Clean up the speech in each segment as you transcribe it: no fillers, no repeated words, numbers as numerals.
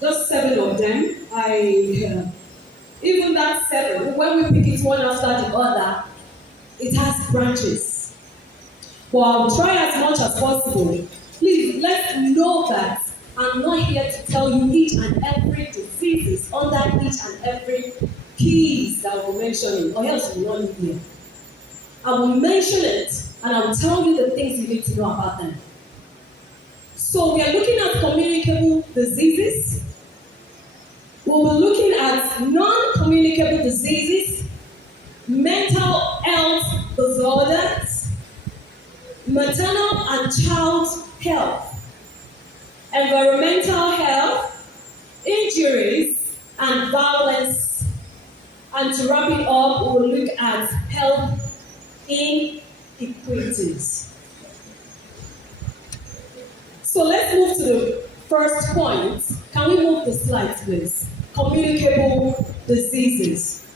Just 7 of them. Even that 7, when we pick it one after the other, it has branches. But I'll try as much as possible. Please, let's know that I'm not here to tell you each and every diseases under each and every keys that we're mentioning, or else we won't live here. I will mention it, and I will tell you the things you need to know about them. So we are looking at communicable diseases. We'll be looking at non-communicable diseases, mental health disorders, maternal and child health, environmental health, injuries, and violence. And to wrap it up, we'll look at health inequities. So let's move to the first point. Can we move the slides, please? Communicable diseases.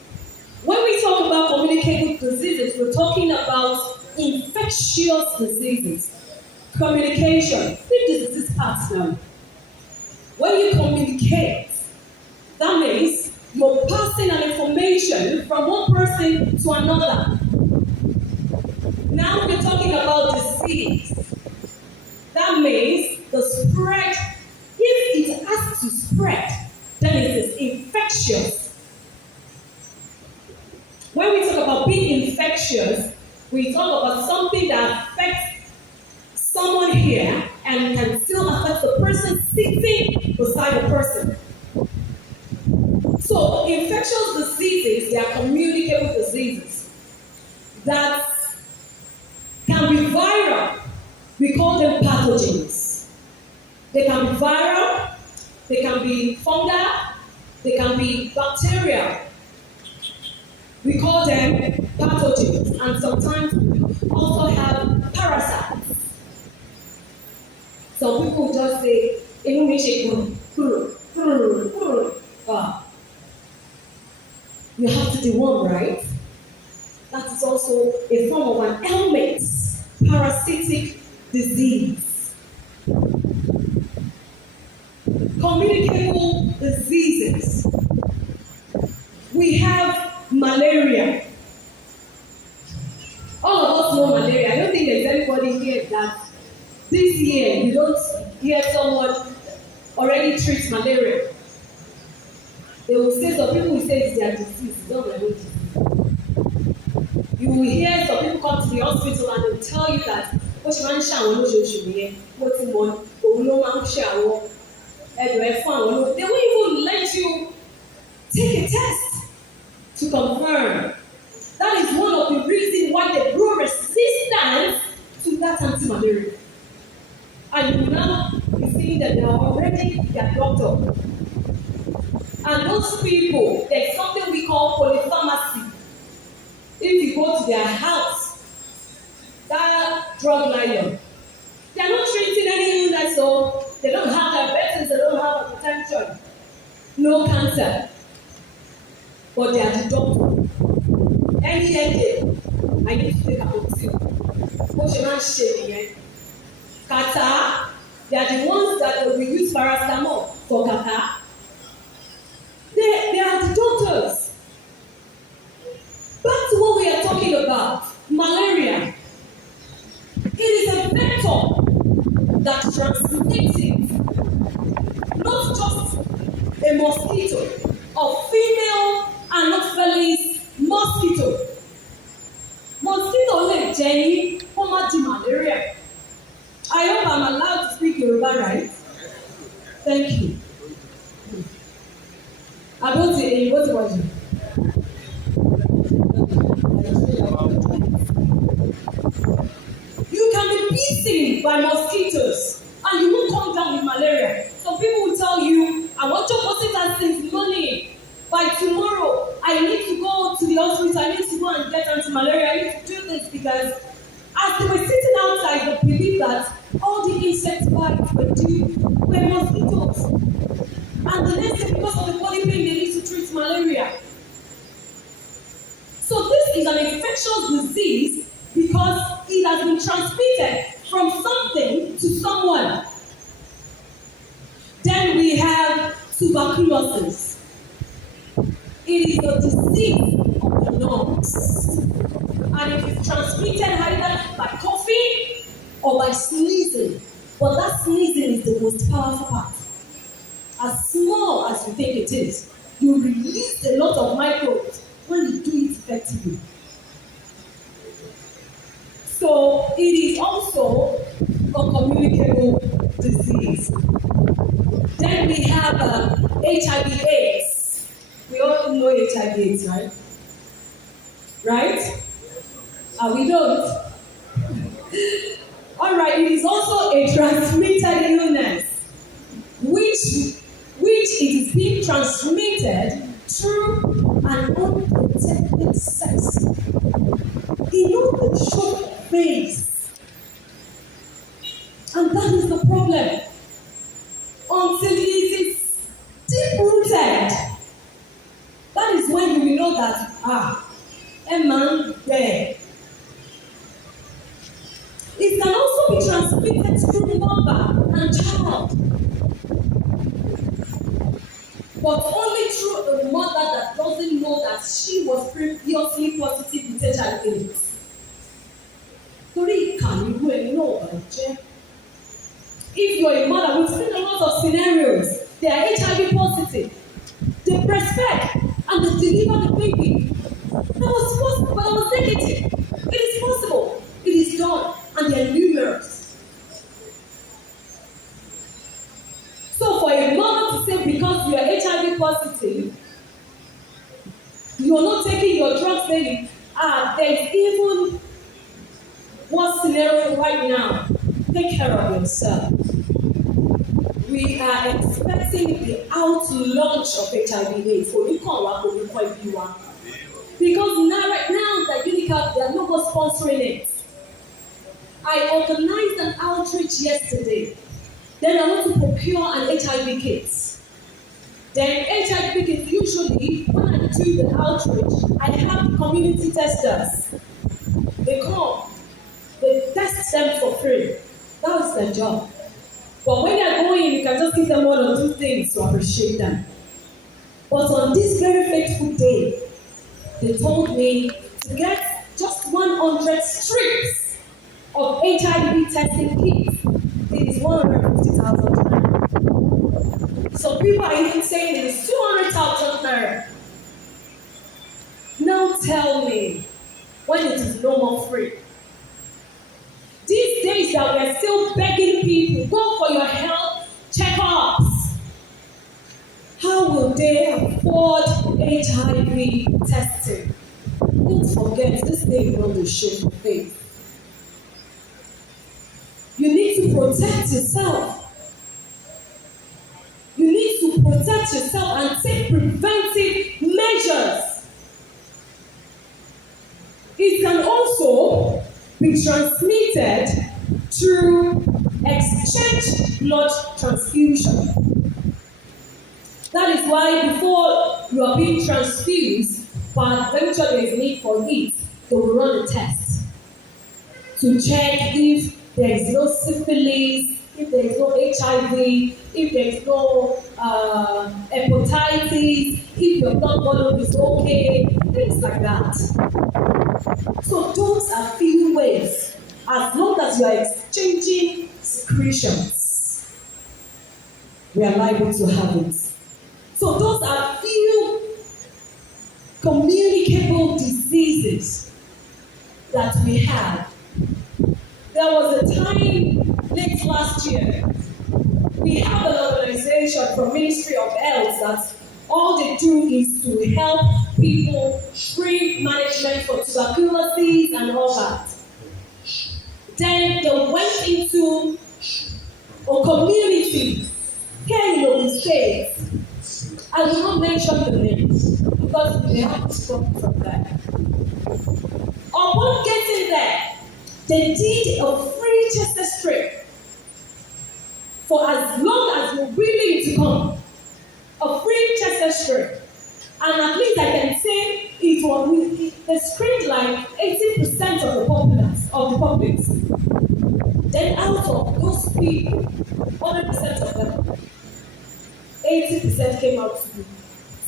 When we talk about communicable diseases, we're talking about infectious diseases. Communication. This is this part now. When you communicate, that means you're passing an information from one person to another. Now we're talking about disease. That means the spread, if it has to spread, then it is infectious. When we talk about being infectious, we talk about something that affects someone here and can still affect the person sitting beside the person. So, infectious diseases, they are communicable diseases that can be viral. We call them pathogens. They can be viral, they can be fungal, they can be bacterial. We call them pathogens, and sometimes we also have parasites. Some people just say, you have to deworm, right? That is also a form of an ailment, parasitic disease. Communicable diseases. We have malaria. All of us know malaria. I don't think there's anybody here that this year you don't hear someone already treats malaria. They will say, some people will say it's their disease, it's not their own disease. You will hear some people come to the hospital and they will tell you that what you want to what you want, they won't even let you take a test to confirm. That is one of the reasons why they grow resistance to that anti-malaria. And you will now be seeing that they are already their doctor. And those people, there's something we call polypharmacy. If you go to their house, that drug lion, they are not treating any illness, so they don't have diabetes, they don't have hypertension, no cancer. But they are the doctor. Any day, I need to take a pill. What you not sharing? Kata, they are the ones that will use paracetamol for kata. They are the doctors. Back to what we are talking about, malaria. It is a vector that transmits it. Not just a mosquito, a female Anopheles mosquito. Mosquito like Jenny, former malaria. I hope I'm allowed to speak Yoruba, right? Thank you. I don't say what was it? You can be beaten by mosquitoes and you won't come down with malaria. Some people will tell you, I want your hospital since morning. By tomorrow, I need to go to the hospital, I need to go and get anti-malaria, I need to do this because as they were sitting outside, they believe that all the insect bites were mosquitoes. And the next day, because of the body pain, they need to treat malaria. So this is an infectious disease because it has been transmitted from something to someone. Then we have tuberculosis. It is a disease of the lungs, and it is transmitted either by coughing or by sneezing. But that sneezing is the most powerful part. As small as you think it is, you release a lot of microbes when you do it effectively. So it is also a communicable disease. Then we have HIV/AIDS. We all know HIV/AIDS, right? Right? We don't. All right. It is also a transmitted illness, which it is being transmitted through an unprotected sex. You know the short face, and that is the problem. Until it is deep-rooted, that is when you will know that a man there. It can also be transmitted through mother and child, but only through a mother that doesn't know that she was previously positive with HIV/AIDS. Torí ìkànnì ìlú ẹni náà bàjẹ́. If you are a mother, we've seen a lot of scenarios. They are HIV positive. They breastfed and they deliver the baby. That was possible, but that was negative. It is possible. It is done, and they are numerous. So for a mother to say because you are HIV positive, you are not taking your drugs daily, there is even one scenario right now. Take care of yourself. We are expecting the out-launch of HIV/AIDS. Because right now that UNICAF, they are not sponsoring it. I organized an outreach yesterday. Then I want to procure an HIV kit. Then HIV kit, usually when I do the outreach, I have community testers. They come, they test them for free. That was their job. But when they're going, you can just give them 1 or 2 things to appreciate them. But on this very fateful day, they told me to get just 100 strips of HIV testing kits. It is 150,000 naira. So people are even saying it is 200,000 naira. Now tell me, when it is no more free. These days that we are still begging people, go for your health checkups. How will they afford HIV testing? Don't forget, this day is not the show of faith. You need to protect yourself. You need to protect yourself and take preventive measures. It can also be transmitted through exchange blood transfusion. That is why before you are being transfused, but eventually there is need for it, they will run a test to check if there is no syphilis, if there is no HIV, if there is no hepatitis, if your blood volume is okay, things like that. So those are few ways, as long as you are exchanging secretions, we are liable to have it. So those are few communicable diseases that we have. There was a time late last year, we have an organization from Ministry of Health that all they do is to help people free management for tuberculosis and all that. Then they went into a community here in Ogun State. I will not mention the names because they have to stop from there. Upon getting there, they did a free Chester strip for as long as you're willing to come. A free Chester strip. And at least I can say they screened like 80% of the public. Then out of those people, 100% of them, 80% came out to be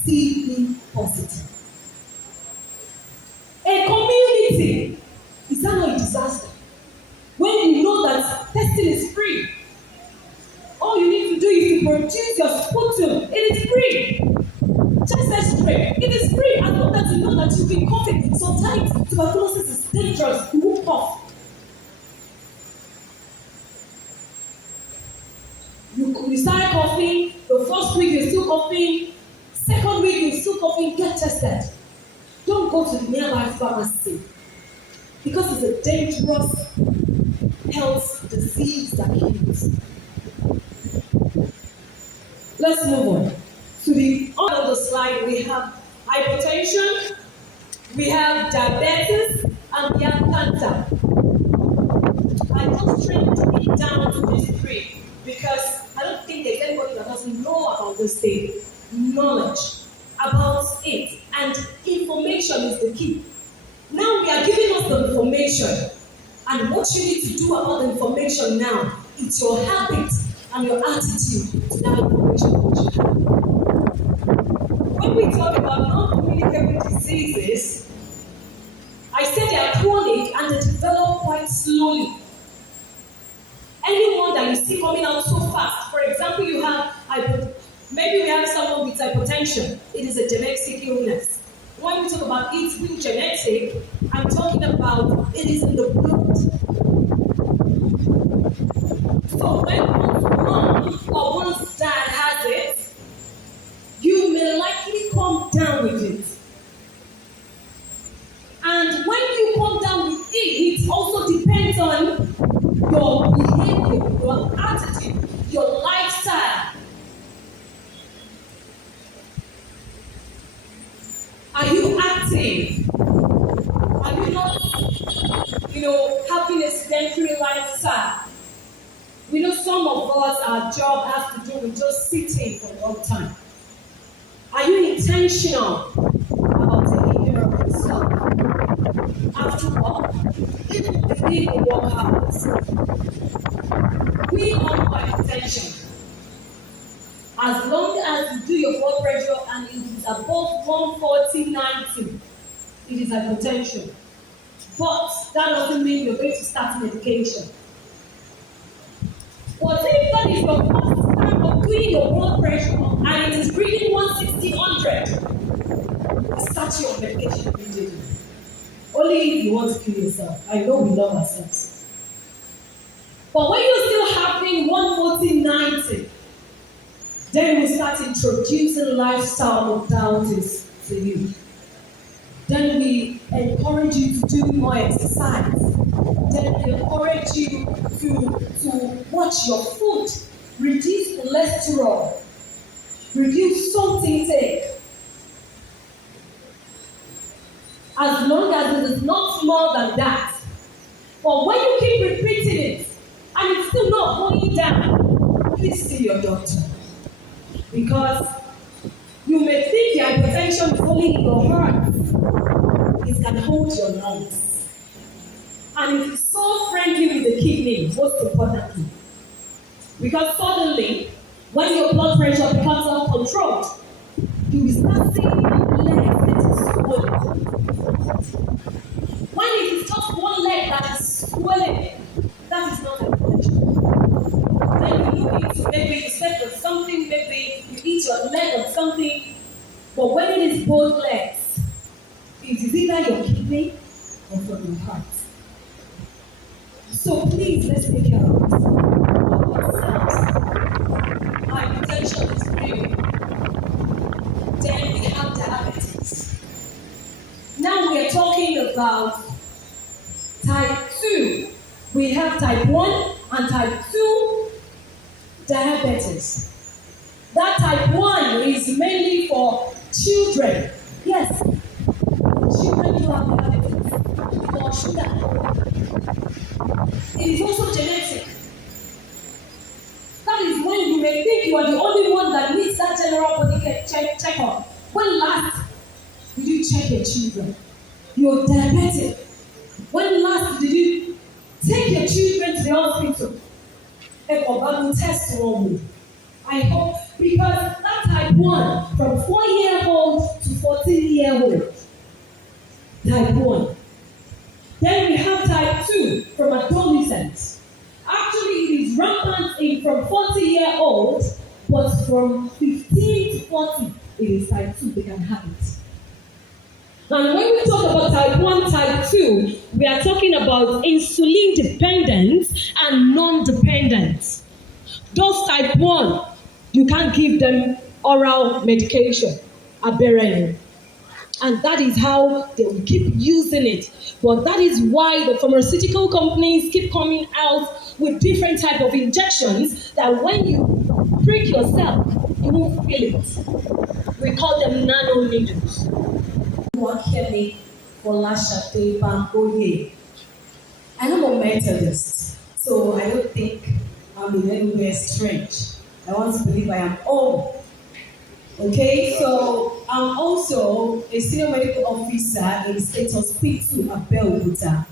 TB positive. A community, is that not a disaster? When you know that testing is free, all you need to do is to produce your sputum. It is free. Just as spray. It is free as long as you know that you've been coughing. Sometimes tuberculosis is dangerous. You won't cough. You start coughing. The first week you're still coughing. Second week you're still coughing. Get tested. Don't go to the nearby pharmacy because it's a dangerous health disease that kills. Let's move on. To the end of the slide, we have hypertension, we have diabetes, and we have cancer. I just trimmed it down to these three because I don't think there's anybody that doesn't know about this thing. Knowledge about it, and information is the key. Now we are giving us the information, and what you need to do about the information now, it's your habit and your attitude to that information that you have. When we talk about non-communicable diseases, I said they are chronic and they develop quite slowly. Anyone that you see coming out so fast, for example, you have maybe we have someone with hypertension. It is a genetic illness. When we talk about it being genetic, I'm talking about it is in the blood. So when one's mom or one's dad has it, you may likely come down with it. And when you come down with it, it also depends on your behavior, your attitude, your lifestyle. Are you active? Are you not, having a sedentary lifestyle? We know some of us, our job has to do with just sitting for a long time. Are you intentional about taking care of yourself? After all, even within the work hours, we all have attention. As long as you do your blood pressure and it is above 140/90, it is hypertension. But that doesn't mean you're going to start medication. But if that is your first time of doing your blood pressure and it is reading 160/100, start your medication immediately. Only if you want to kill yourself. I know we love ourselves. But when you're still having 140/90, then we start introducing lifestyle modalities to you. Then we encourage you to do more exercise. Then we encourage you to watch your food, reduce cholesterol, reduce salt intake. As long as it is not more than that. But when you keep repeating it and it's still not going down, please see your doctor. Because you may think the hypertension is only in your heart. It can hold your lungs. And it is so friendly with the kidney, most importantly. Because suddenly, when your blood pressure becomes uncontrolled, you will start seeing your legs getting swollen. When it is just one leg that is swollen, that is not hypertension. Then you look into maybe you step on something, maybe you eat your leg on something. But when it is both legs, it is either your kidney or from your heart. So please, let's take care of ourselves. Hypertension is real. Then we have diabetes. Now we are talking about type 2. We have type 1 and type 2 diabetes. That type 1 is mainly for children. Yes, children do have diabetes or sugar. It is also genetic. That is when you may think you are the only one that needs that general body check-up. When last did you check your children? You're diabetic. When last did you take your children to the hospital? A test one. I hope, because that type 1, from 4-year-old to 14-year-old. Type 1. Then we have type 2, from adolescents. Actually, it is rampant in from 40-year-old, but from 15 to 40, it is type 2, they can have it. And when we talk about type 1, type 2, we are talking about insulin dependence and non-dependence. Those type 1, you can't give them oral medication, aberrant. And that is how they will keep using it. But that is why the pharmaceutical companies keep coming out with different type of injections that when you prick yourself, you won't feel it. We call them nano needles. I am a Methodist, so I don't think I'm in any way strange. I want to believe I am all. Okay, so I'm also a senior medical officer in State Hospital Abeokuta,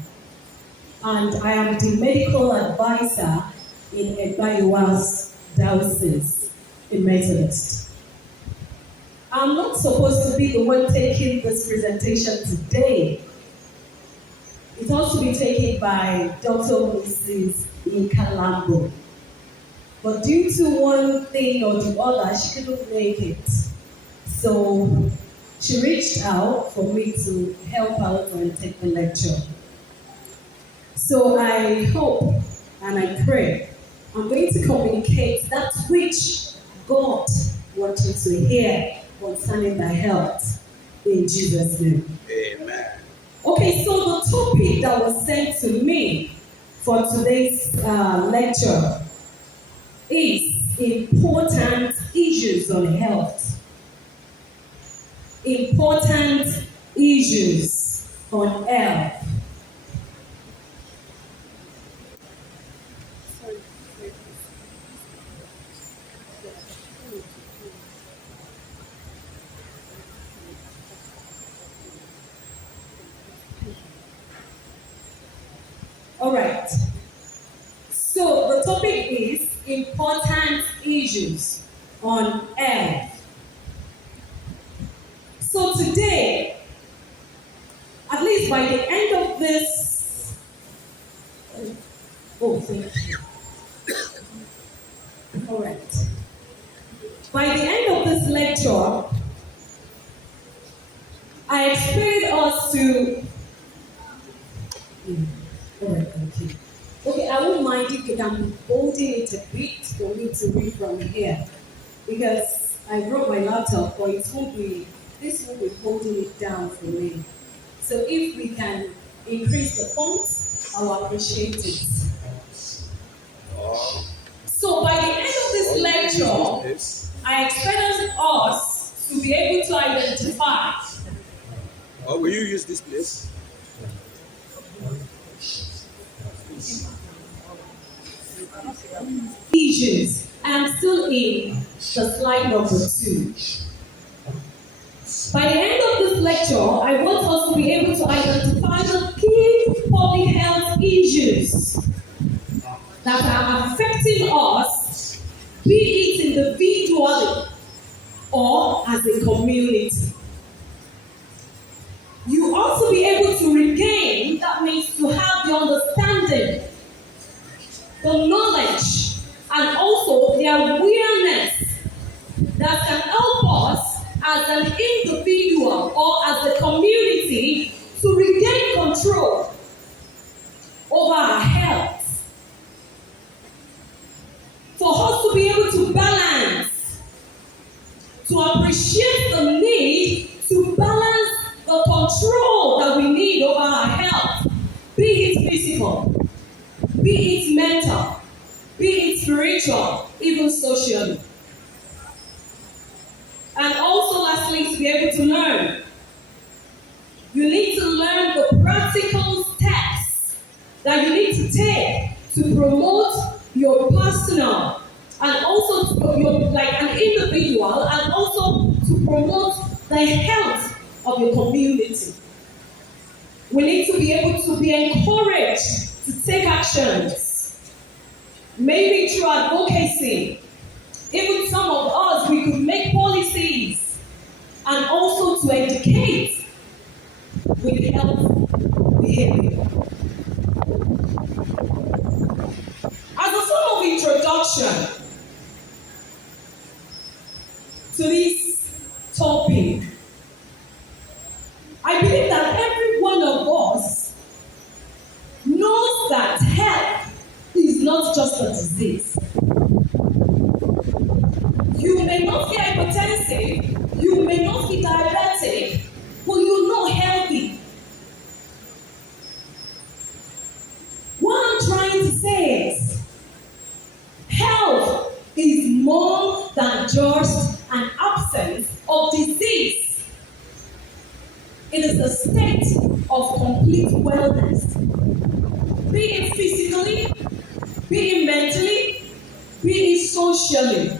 and I am the medical advisor in Egba's Diocese in Methodist. I'm not supposed to be the one taking this presentation today. It has to be taken by Dr. Mrs. Inkalambo. But due to one thing or the other, she couldn't make it. So she reached out for me to help out and take the lecture. So I hope and I pray I'm going to communicate that which God wants you to hear concerning the health in Jesus' name. Amen. Okay, so the topic that was sent to me for today's lecture is important issues on health. Important issues on health. All right. So the topic is important issues on health. So today, at least by the end of this, thank you. All right. By the end of this lecture, I expect us to. All right, thank you. Okay, I won't mind if you can be holding it a bit for me to read from here, because I brought my laptop, but this won't be holding it down for me. So if we can increase the font, I'll appreciate it. So by the end of this lecture, I expect us to be able to identify. Will you use this place? Issues. I am still in the slide number 2. By the end of this lecture, I want us to be able to identify the key public health issues that are affecting us, be it individually or as a community. You also be able to regain, that means to have the understanding, the knowledge, and also the awareness that can help us as an individual or as a community to regain control over our health. For us to be able to balance, to appreciate the need to balance the control that we need over our health, be it physical, be it mental, be it spiritual, even socially. And also lastly, to be able to learn. You need to learn the practical steps that you need to take to promote your personal and also to your, like an individual, and also to promote the health of your community. We need to be able to be encouraged to take actions, maybe through advocacy. Even some of us, we could make policies and also to educate with health behavior. As a form of introduction to this topic, I believe that every one of us knows that health is not just a disease. You may not be hypertensive, you may not be diabetic, but you're not healthy. What I'm trying to say is, health is more than just an absence of disease. It is a state of complete wellness, be it physically, be it mentally, be it socially.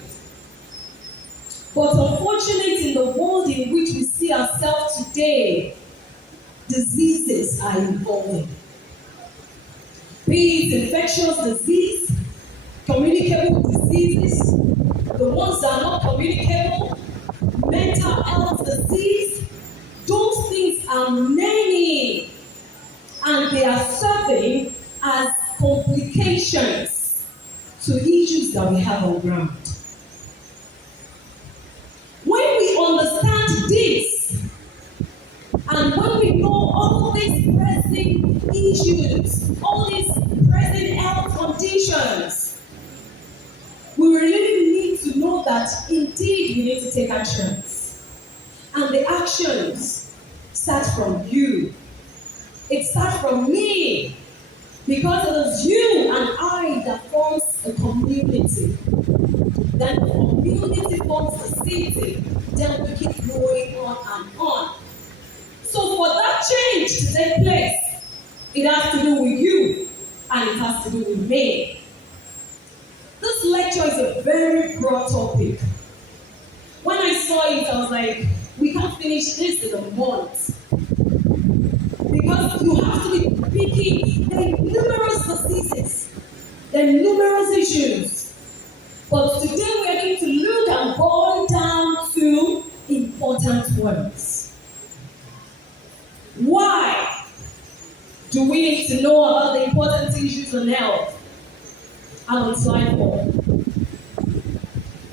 But unfortunately, in the world in which we see ourselves today, diseases are evolving. Be it infectious disease, communicable diseases, the ones that are not communicable, mental health disease, those things are many, and they are serving as complications to issues that we have on ground. When we understand this, and when we know all these pressing issues, all these pressing health conditions, we really need to know that indeed we need to take actions. And the actions start from you. It starts from me. Because it is you and I that forms a community. Then the community forms a city. Then we keep going on and on. So for that change to take place, it has to do with you and it has to do with me. This lecture is a very broad topic. When I saw it, I was like, we can't finish this in a month. Because you have to be picking, there are numerous diseases, there are numerous issues. But today we are going to look and boil down to important ones. Why do we need to know about the important issues on health? I'm on slide 4.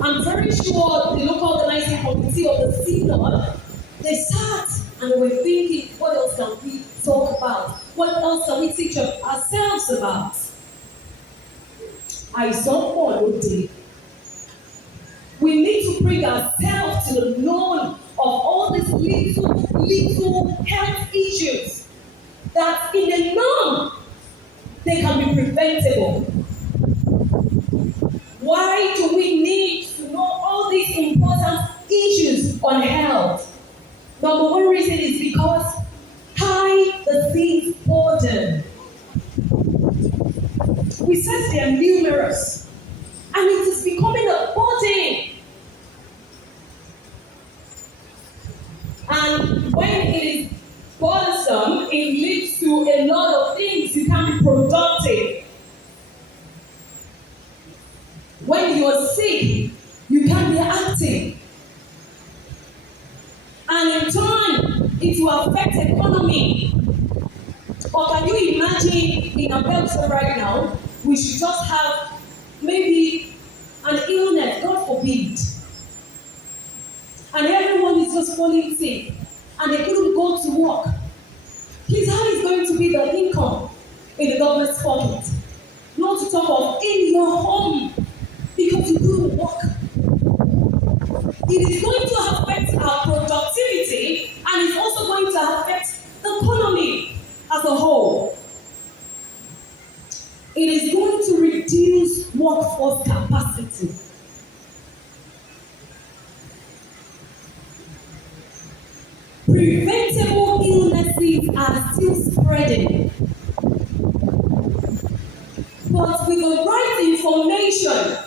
I'm very sure the local organizing committee of the Synod, they sat and were thinking, what else can we talk about? What else can we teach ourselves about? I saw one day. We need to bring ourselves to the known of all these little health issues that in the norm, they can be preventable. Why do we need to know all these important issues on health? Number one reason is because high disease burden. We said they are numerous, and it is becoming a burden. And when it is burdensome, it leads to a lot of things. You can't be productive. When you are sick, you can't be active. And in turn, it will affect the economy. Or can you imagine in America right now, we should just have maybe an illness, God forbid. And everyone is just falling sick. And they couldn't go to work. Please, how is going to be the income in the government's pocket? Not to talk of in your home, because you couldn't work. It is going to affect our productivity, and it's also going to affect the economy as a whole. It is going to reduce workforce capacity. Preventable illnesses are still spreading. But with the right information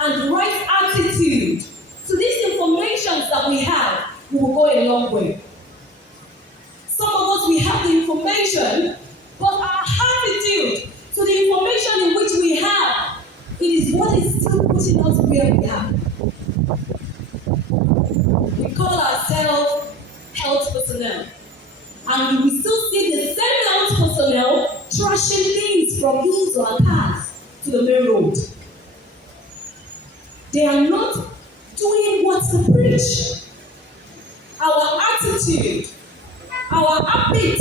and the right attitude to these information that we have, we will go a long way. Some of us, we have the information, but our attitude to the information in which we have, it is what is still putting us where we are. We call ourselves personnel. And we will still see the same health personnel trashing things from hills or cars to the main road. They are not doing what to preach. Our attitude, our habit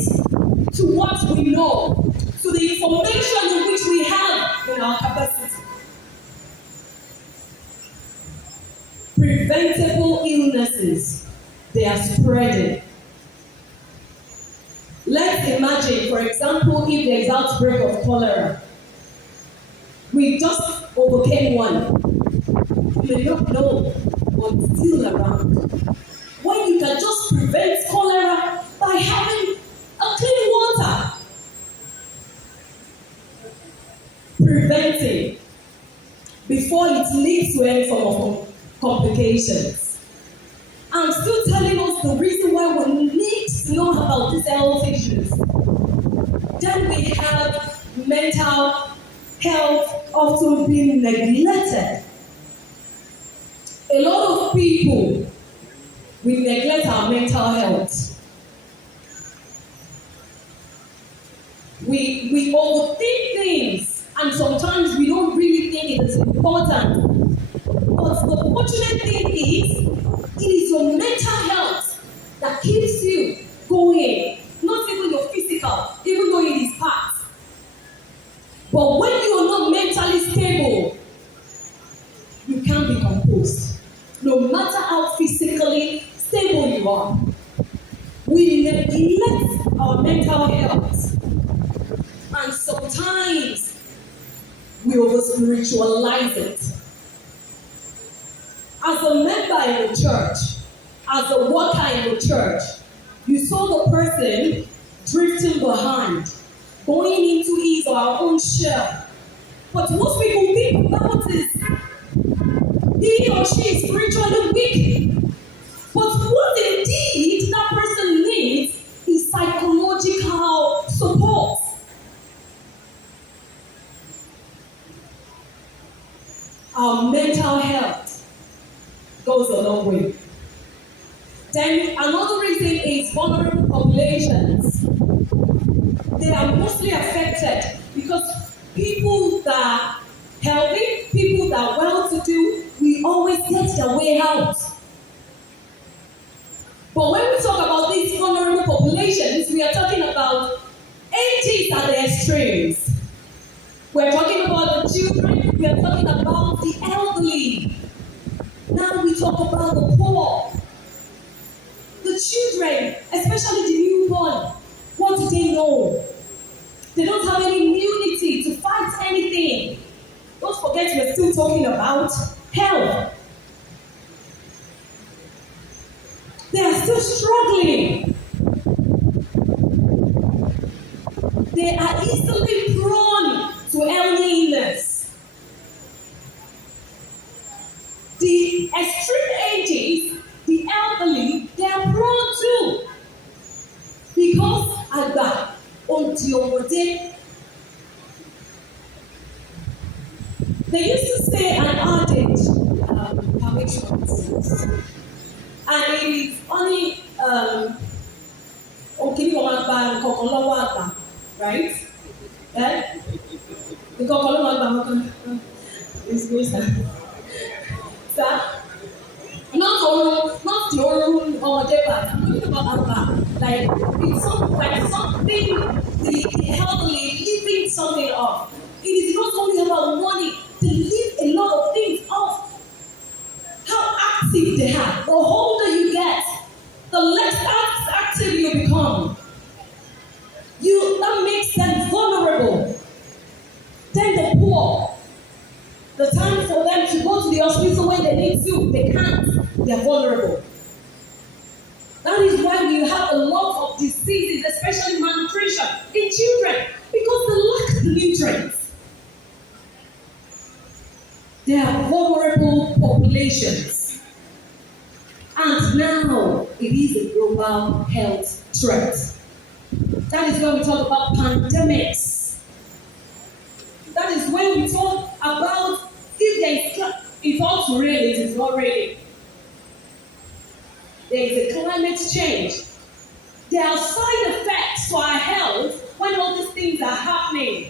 to what we know, to the information in which we have in our capacity. Preventable illnesses, they are spreading. Let's imagine, for example, if there is outbreak of cholera. We just overcame one. You may not know, but it's still around. When you can just prevent cholera by having a clean water. Preventing before it leads to any form of complications. I'm still telling us the reason why we need to know about these health issues. Then we have mental health also being neglected. A lot of people, we neglect our mental health. We overthink things, and sometimes we don't really think it is important. But the fortunate thing is, it is your mental health that keeps you going, not even your physical, even though it is part. But when you are not mentally stable, you can't be composed. No matter how physically stable you are, we neglect our mental health. And sometimes we over-spiritualize it. As a member in the church, as a worker in the church, you saw the person drifting behind, going into his or our own shell. But most people think about is he or she is spiritually weak. But what indeed that person needs is psychological support. Our mental health goes a long way. Then another reason is vulnerable populations. They are mostly affected because people that are healthy, people that are well-to-do, we always get their way out. But when we talk about these vulnerable populations, we are talking about ages at the extremes. We're talking about the children, we are talking about the elderly. Now we talk about the poor. The children, especially the newborn, what do they know? They don't have any immunity to fight anything. Don't forget we're still talking about health. They are still struggling. They are easily prone to early illness. The extreme ages, the elderly, they are prone too. Because Egba, they used to say an adage, and it is only right? Not the old or whatever. I'm talking about Egba. Like it's something the elderly living something off. It is not only about money. They live a lot of things off. How active they are. The older you get, the less active you become. That makes them vulnerable. Then the poor, the time for them to go to the hospital when they need to, they can't. They're vulnerable. That is why we have a lot of diseases, especially malnutrition in children, because they lack nutrients. They are vulnerable populations. And now it is a global health threat. That is when we talk about pandemics. That is when we talk about if also rain, it is not raining. There is a climate change. There are side effects to our health when all these things are happening.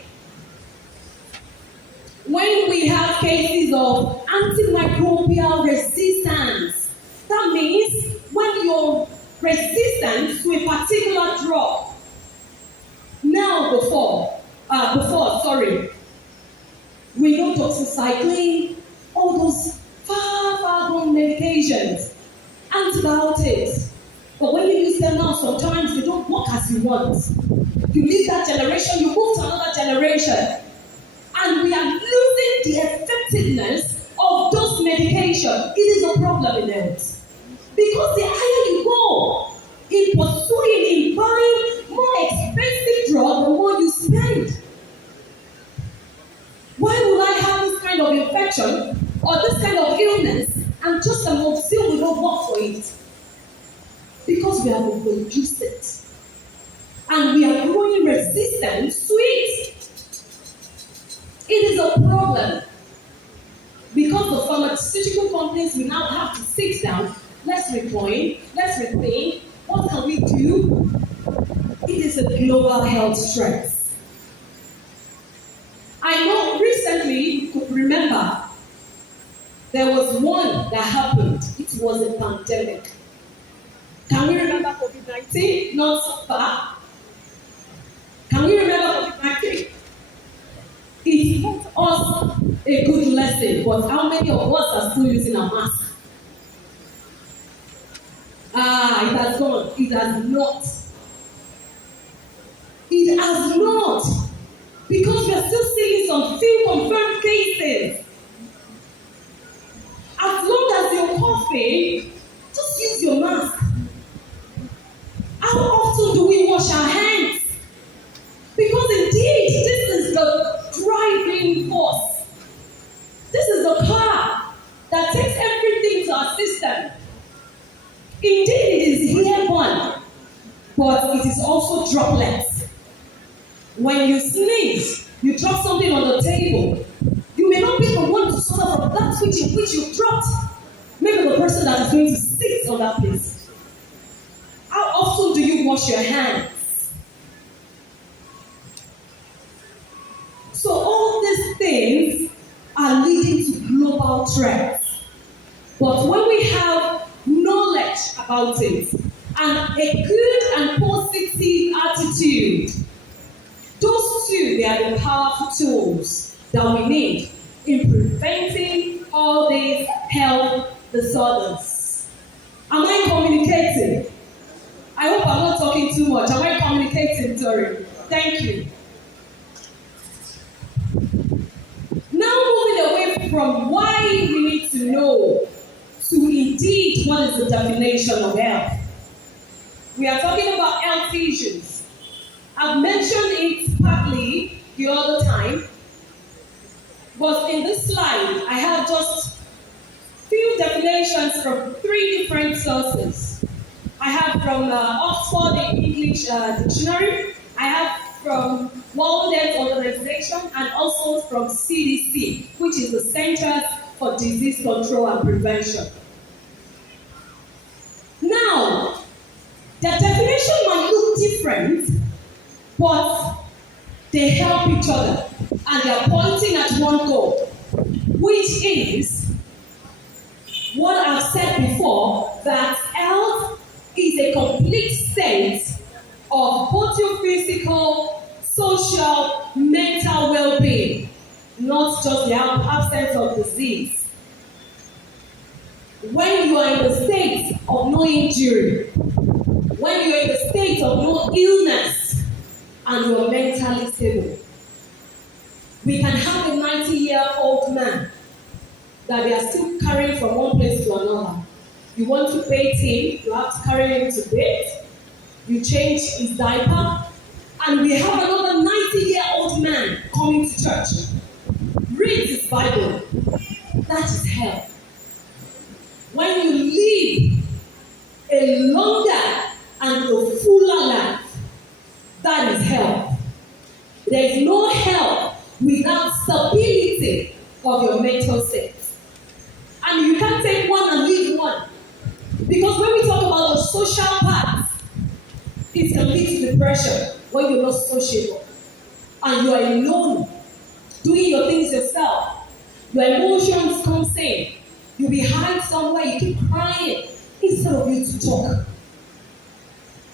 When we have cases of antimicrobial resistance, that means when you're resistant to a particular drug. Now we know doxycycline, all those far gone medications, antibiotics. But when you use them now, sometimes they don't work as you want. You leave that generation, you move to another generation. And we are losing the effectiveness of those medications. It is a problem in health. Because the higher you go in pursuing, in buying more expensive drugs, the more you spend. Why would I have this kind of infection or this kind of illness and just still will not work for it? Because we have overused it. And we are growing resistant to it. It is a problem. Because the pharmaceutical companies will now have to sit down, let's repoint, let's rethink, what can we do? It is a global health stress. I know recently, you could remember, there was one that happened. It was a pandemic. Can we remember COVID-19? Not so far. Can we remember COVID-19? It taught us a good lesson, but how many of us are still using a mask? It has gone. It has not. It has not. Because we are still seeing some few confirmed cases. As long as you're coughing, just use your mask. How often do we wash our hands? Because indeed, this is the driving force. This is the car that takes everything to our system. Indeed, it is airborne, but it is also droplets. When you sneeze, you drop something on the table. You may not be the one to suffer from that which you dropped. Maybe the person that is going to sit on that place. How often do you wash your hands? So all these things are leading to global threats. But when we have knowledge about it and a good and positive attitude, those two, they are the powerful tools that we need in preventing all these health disorders. Am I communicating? I hope I'm not talking too much. Am I communicating, Tori? Thank you. Now moving away from why we need to know to indeed what is the definition of health. We are talking about health issues. I've mentioned it partly the other time, but in this slide, I have just few definitions from 3 different sources. I have from Oxford English Dictionary, I have from World Health Organization, and also from CDC, which is the Centers for Disease Control and Prevention. Now, the definition might look different, but they help each other, and they are pointing at one goal, which is what I've said before, that health is a complete state of both your physical, social, mental well-being, not just the absence of disease. When you are in the state of no injury, when you are in the state of no illness, and you are mentally stable. We can have a 90-year-old man that they are still carrying from one place to another. You want to bathe him, you have to carry him to bed, you change his diaper, and we have another 90-year-old man coming to church, reads his Bible. That is health. When you live a longer and a fuller life, that is health. There is no health without stability of your mental state. And you can't take one and leave one. Because when we talk about the social part, It can lead to depression when you're not sociable and you are alone, doing your things yourself. Your emotions come in. You be hiding somewhere, you keep crying instead of you to talk.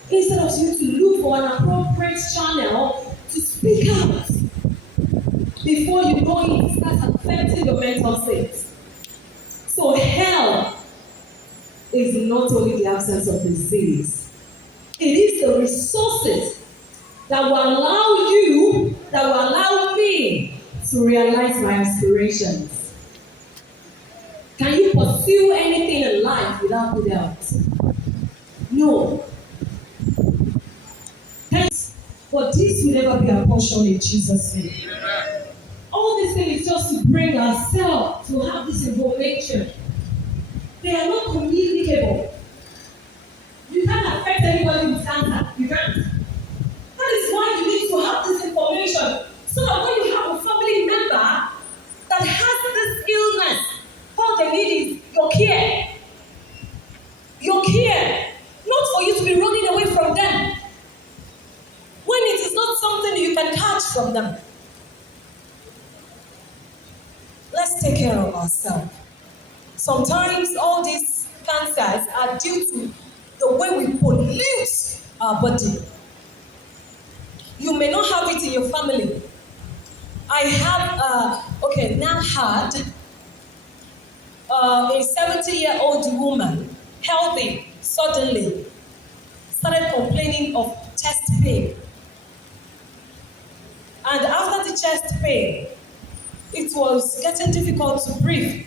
Instead of you to look for an appropriate channel to speak out. Before you know it, it starts affecting your mental state. So hell is not only the absence of disease. It is the resources that will allow you, that will allow me to realize my aspirations. Can you pursue anything in life without good health? No. But this will never be our portion in Jesus' name. All these things is just to bring ourselves to have this information. They are not communicable. You can't affect anybody with cancer. You can't. That is why you need to have this information. So that when you have a family member that has this illness, all they need is your care. Your care. Not for you to be running away from them. When it is not something you can catch from them. Let's take care of ourselves. Sometimes all these cancers are due to the way we pollute our body. You may not have it in your family. I have, now had a 70-year-old woman, healthy, suddenly started complaining of chest pain. And after the chest pain, it was getting difficult to breathe.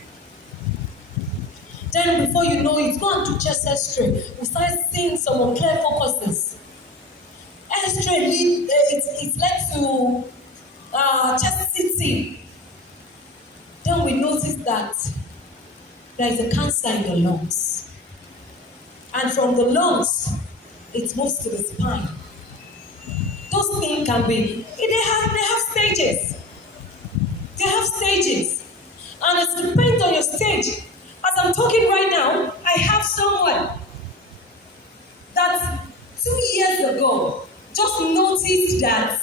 Then before you know it, go and do chest x-ray. We started seeing some unclear focuses. X-ray, it led to chest CT. Then we noticed that there is a cancer in the lungs. And from the lungs, it moves to the spine. Those things can be, they have stages. They have stages. And it depends on your stage. As I'm talking right now, I have someone that 2 years ago just noticed that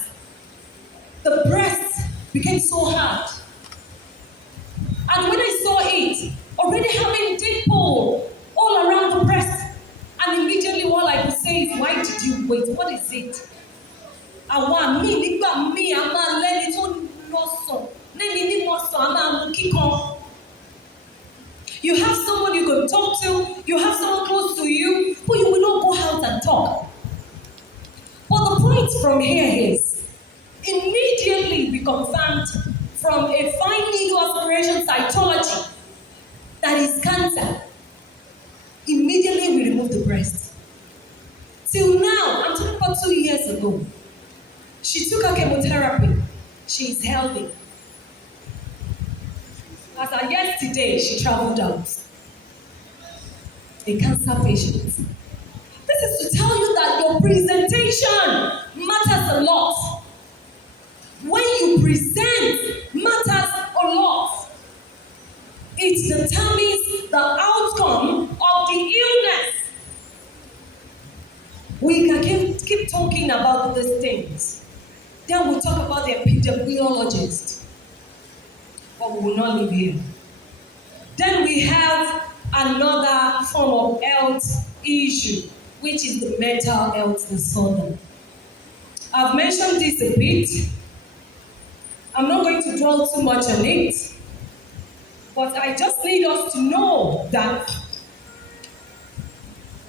the breast became so hard. And when I saw it, already having dimple all around the breast, and immediately all I could say is, why did you wait? What is it? Àwa mi nígbà mi a máa lẹ́ni tó lọ sàn, lẹ́ni ní mo sàn a máa mú kíkan. You have someone you can talk to, you have someone close to you, but you will not go out and talk. But the point from here is, immediately we confirmed from a fine needle aspiration cytology that is cancer. Immediately we remove the breast. Till now, I'm talking about 2 years ago. She took her chemotherapy. She is healthy. As of yesterday, she traveled out. A cancer patient. This is to tell you that your presentation matters a lot. When you present matters a lot. It determines the outcome of the illness. We can keep talking about these things. Then we'll talk about the epidemiologist. But we will not leave here. Then we have another form of health issue, which is the mental health disorder. I've mentioned this a bit. I'm not going to dwell too much on it, but I just need us to know that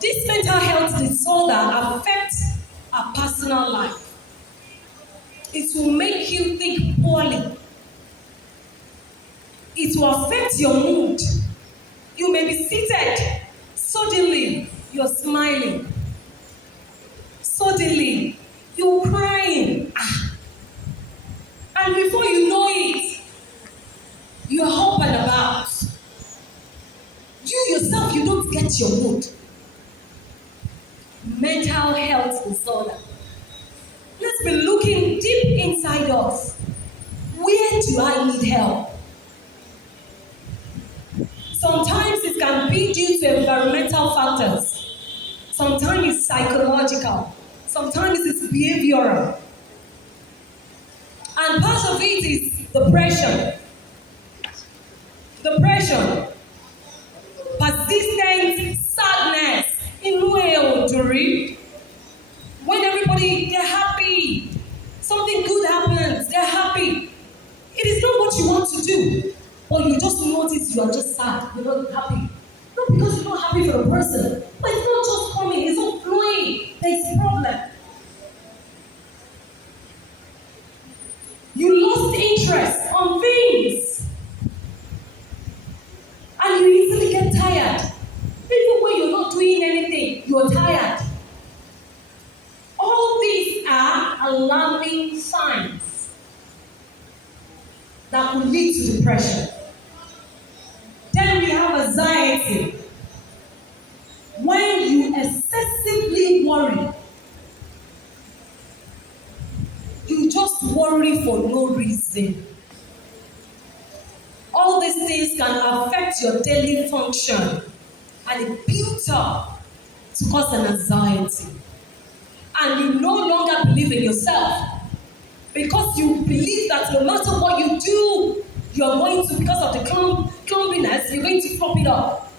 this mental health disorder affects our personal life. It will make you think poorly. It will affect your mood. You may be seated. Suddenly, you're smiling. Suddenly, you're crying. And before you know it, you're up and about. You yourself, you don't get your mood. Mental health disorder. Let's be looking deep inside us. Where do I need help? Sometimes it can be due to environmental factors. Sometimes it's psychological. Sometimes it's behavioral. And part of it is depression. Depression. Persistent sadness. Inú ẹ ò dùn rí. When everybody, they're happy. Something good happens, they're happy. It is not what you want to do. But you just notice you are just sad. You're not happy. Not because you're not happy for the person. But it's not just coming. It's not flowing. There's a problem. You lost interest on things. And you easily get tired. Even when you're not doing anything, you're tired. All these are alarming signs that will lead to depression. Then we have anxiety. When you excessively worry, you just worry for no reason. All these things can affect your daily function, and it builds up to cause an anxiety. And you no longer believe in yourself because you believe that no matter what you do, you're going to, because of the clumsiness, you're going to flop it up.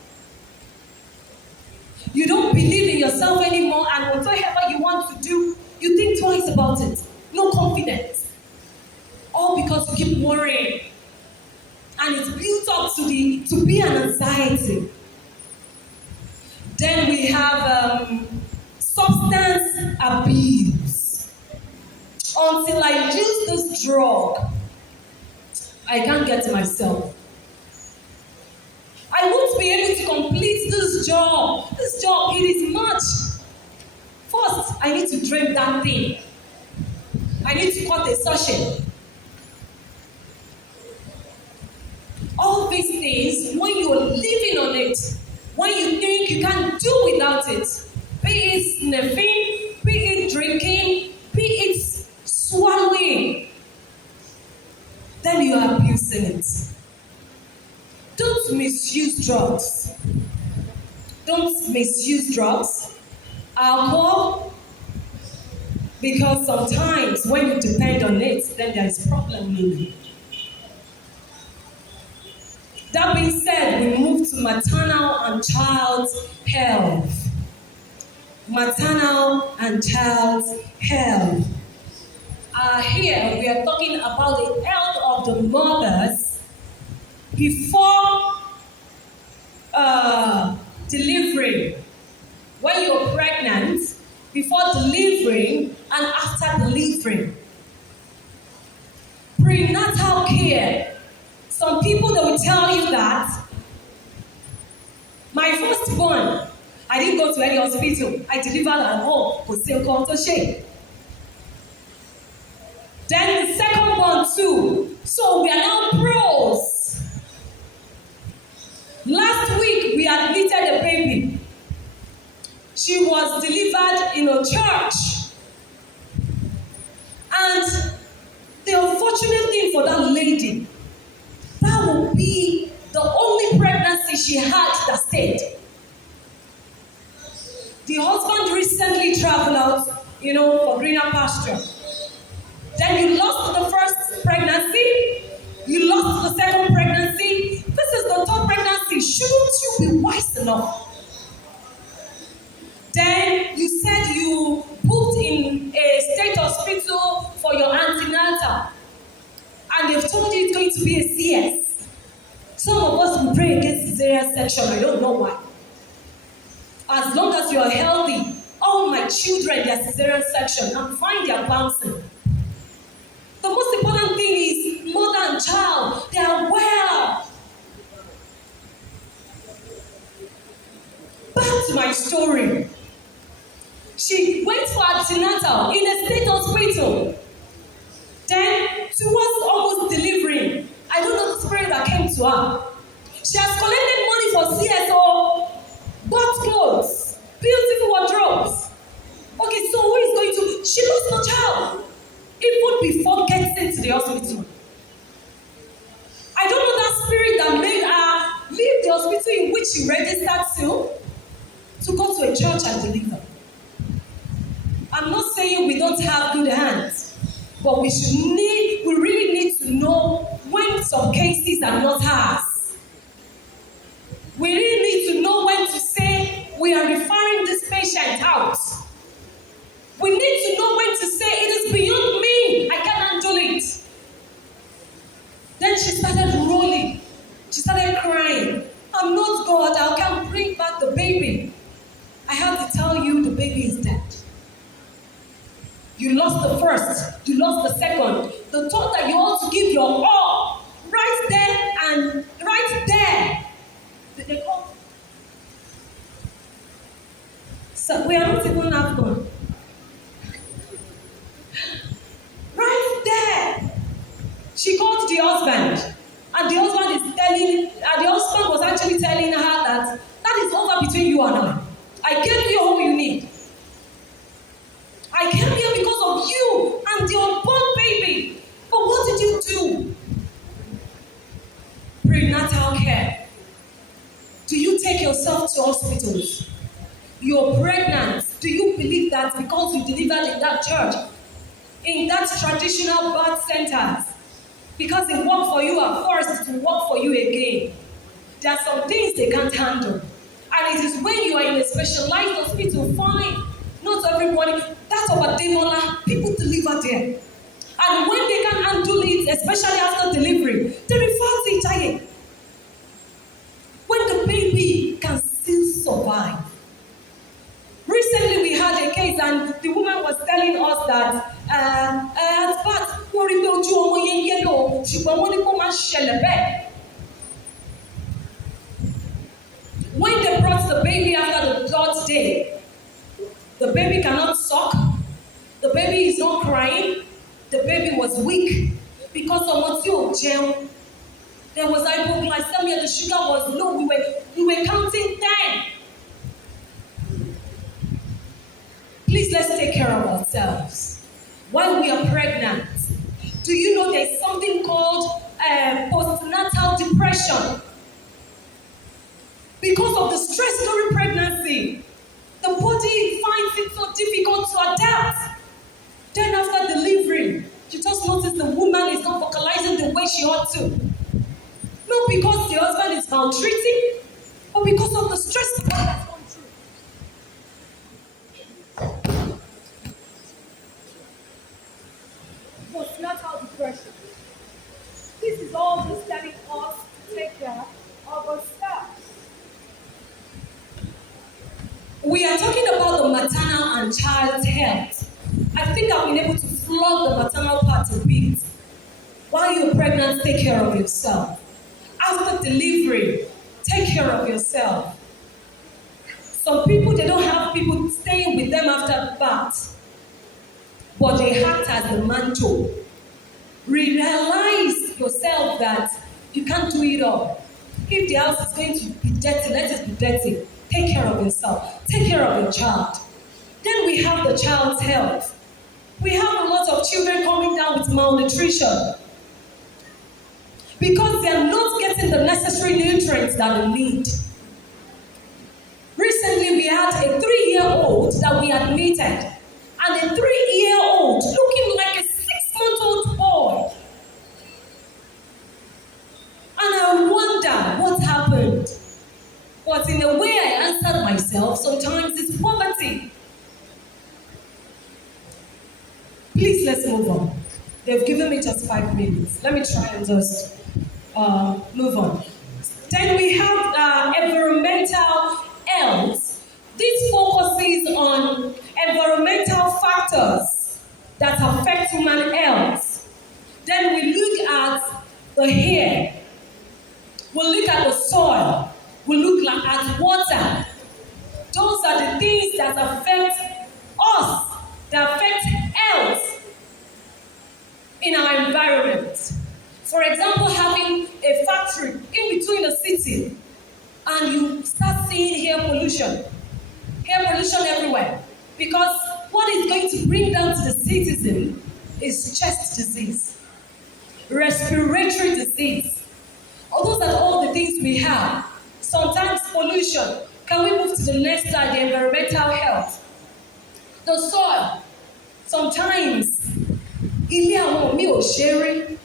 You don't believe in yourself anymore, and whatever you want to do, you think twice about it. No confidence. All because you keep worrying. And it's built up to be an anxiety. Then we have substance abuse. Until I use this drug, I can't get myself. I won't be able to complete this job. This job, it is much. First, I need to drink that thing. I need to cut a sachet. All these things, when you're living on it, when you think you can't do without it, be it sniffing, be it drinking, be it swallowing, then you are abusing it. Don't misuse drugs. Don't misuse drugs. Alcohol, because sometimes when you depend on it, then there is problem in you. That being said, we move to maternal and child health. Maternal and child health. Here we are talking about the health of the mothers before delivery. When you're pregnant, before delivering, and after delivering. Prenatal care. Some people, they will tell you that my firstborn, I didn't go to any hospital. I delivered at home. Then the second one too. So we are now pros. Last week we admitted a baby. She was delivered in a church. And the unfortunate thing for that lady, that will be the only pregnancy she had that stayed. The husband recently traveled out, for greener pasture. Then you lost the first pregnancy. You lost the second pregnancy. This is the third pregnancy. Shouldn't you be wise enough? Then you said you booked in a state hospital for your antenatal. And they've told you it's going to be a CS. Some of us will pray against cesarean section. I don't know why. As long as you are healthy, all my children, their cesarean section, I'm fine, they are bouncing. The most important thing is mother and child, they are well. Back to my story. She went for antenatal in a state hospital. Then, towards almost delivering, I don't know the spirit that came to her. She has collected money for CSO, bought clothes, beautiful wardrobes. Okay, so who is going to? She lost no child. Even before getting to the hospital. I don't know that spirit that made her leave the hospital in which she registered to go to a church and deliver. I'm not saying we don't have good hands, but we really need to know when some cases are not ours. We really need to know when to say we are referring this patient out. We need to know when to say it is beyond me, I can't handle it. Then she started rolling. She started crying. I'm not God, I can't bring back the baby. I have to tell you, the baby is dead. You lost the first, you lost the second. The thought that you ought to give your all, right there and right there. They come. So we are not even half gone. Right there. She called the husband. And the husband was actually telling her that is over between you and I. I came here who you need. I came here because of you and the unborn baby. But what did you do? Prenatal care. Do you take yourself to hospitals? You're pregnant. Do you believe that because you delivered in that church, in that traditional birth centers, because it worked for you at first, it will work for you again? There are some things they can't handle. And it is when you are in a specialized hospital, fine. Not everybody. That's our Demola. People deliver there. And when they can handle it, especially after delivery, they refer to it again. When the baby can still survive. Recently we had a case and the woman was telling us that when they brought the baby after the third day, the baby cannot suck, the baby is not crying, the baby was weak because of what you gel. There was hypoglycemia, the sugar was low, we were counting 10. Please, let's take care of ourselves. While we are pregnant, do you know there's something called postnatal depression? Because of the stress during pregnancy, the body finds it so difficult to adapt. Then after delivery, you just notice the woman is not vocalizing the way she ought to. Not because the husband is maltreating, but because of the stress the body has gone through. Postnatal depression. This is all just telling us to take care of ourselves. We are talking about the maternal and child health. I think I've been able to flog the maternal part a bit. While you're pregnant, take care of yourself. After delivery, take care of yourself. Some people, they don't have people staying with them after birth, but they act as the mantle. Realize yourself that you can't do it all. If the house is going to be dirty, let it be dirty. Take care of yourself. Take care of your child. Then we have the child's health. We have a lot of children coming down with malnutrition because they are not getting the necessary nutrients that they need. Recently, we had a 3-year-old that we admitted, and a 3-year-old looking like a 6-month-old boy. And I wonder what happened. But in a way, I answered myself, sometimes it's poverty. Please, let's move on. They've given me just 5 minutes. Let me try and just move on. Then we have environmental health. This focuses on environmental factors that affect human health. Then we look at the air. We'll look at the soil. We look at water. Those are the things that affect us, that affect health in our environment. For example, having a factory in between the city and you start seeing air pollution everywhere. Because what is going to bring down to the citizen is chest disease, respiratory disease. Those are all the things we have. Sometimes pollution. Can we move to the next slide, the environmental health? The soil. Sometimes, ilé àwọn mi ò ṣe rí.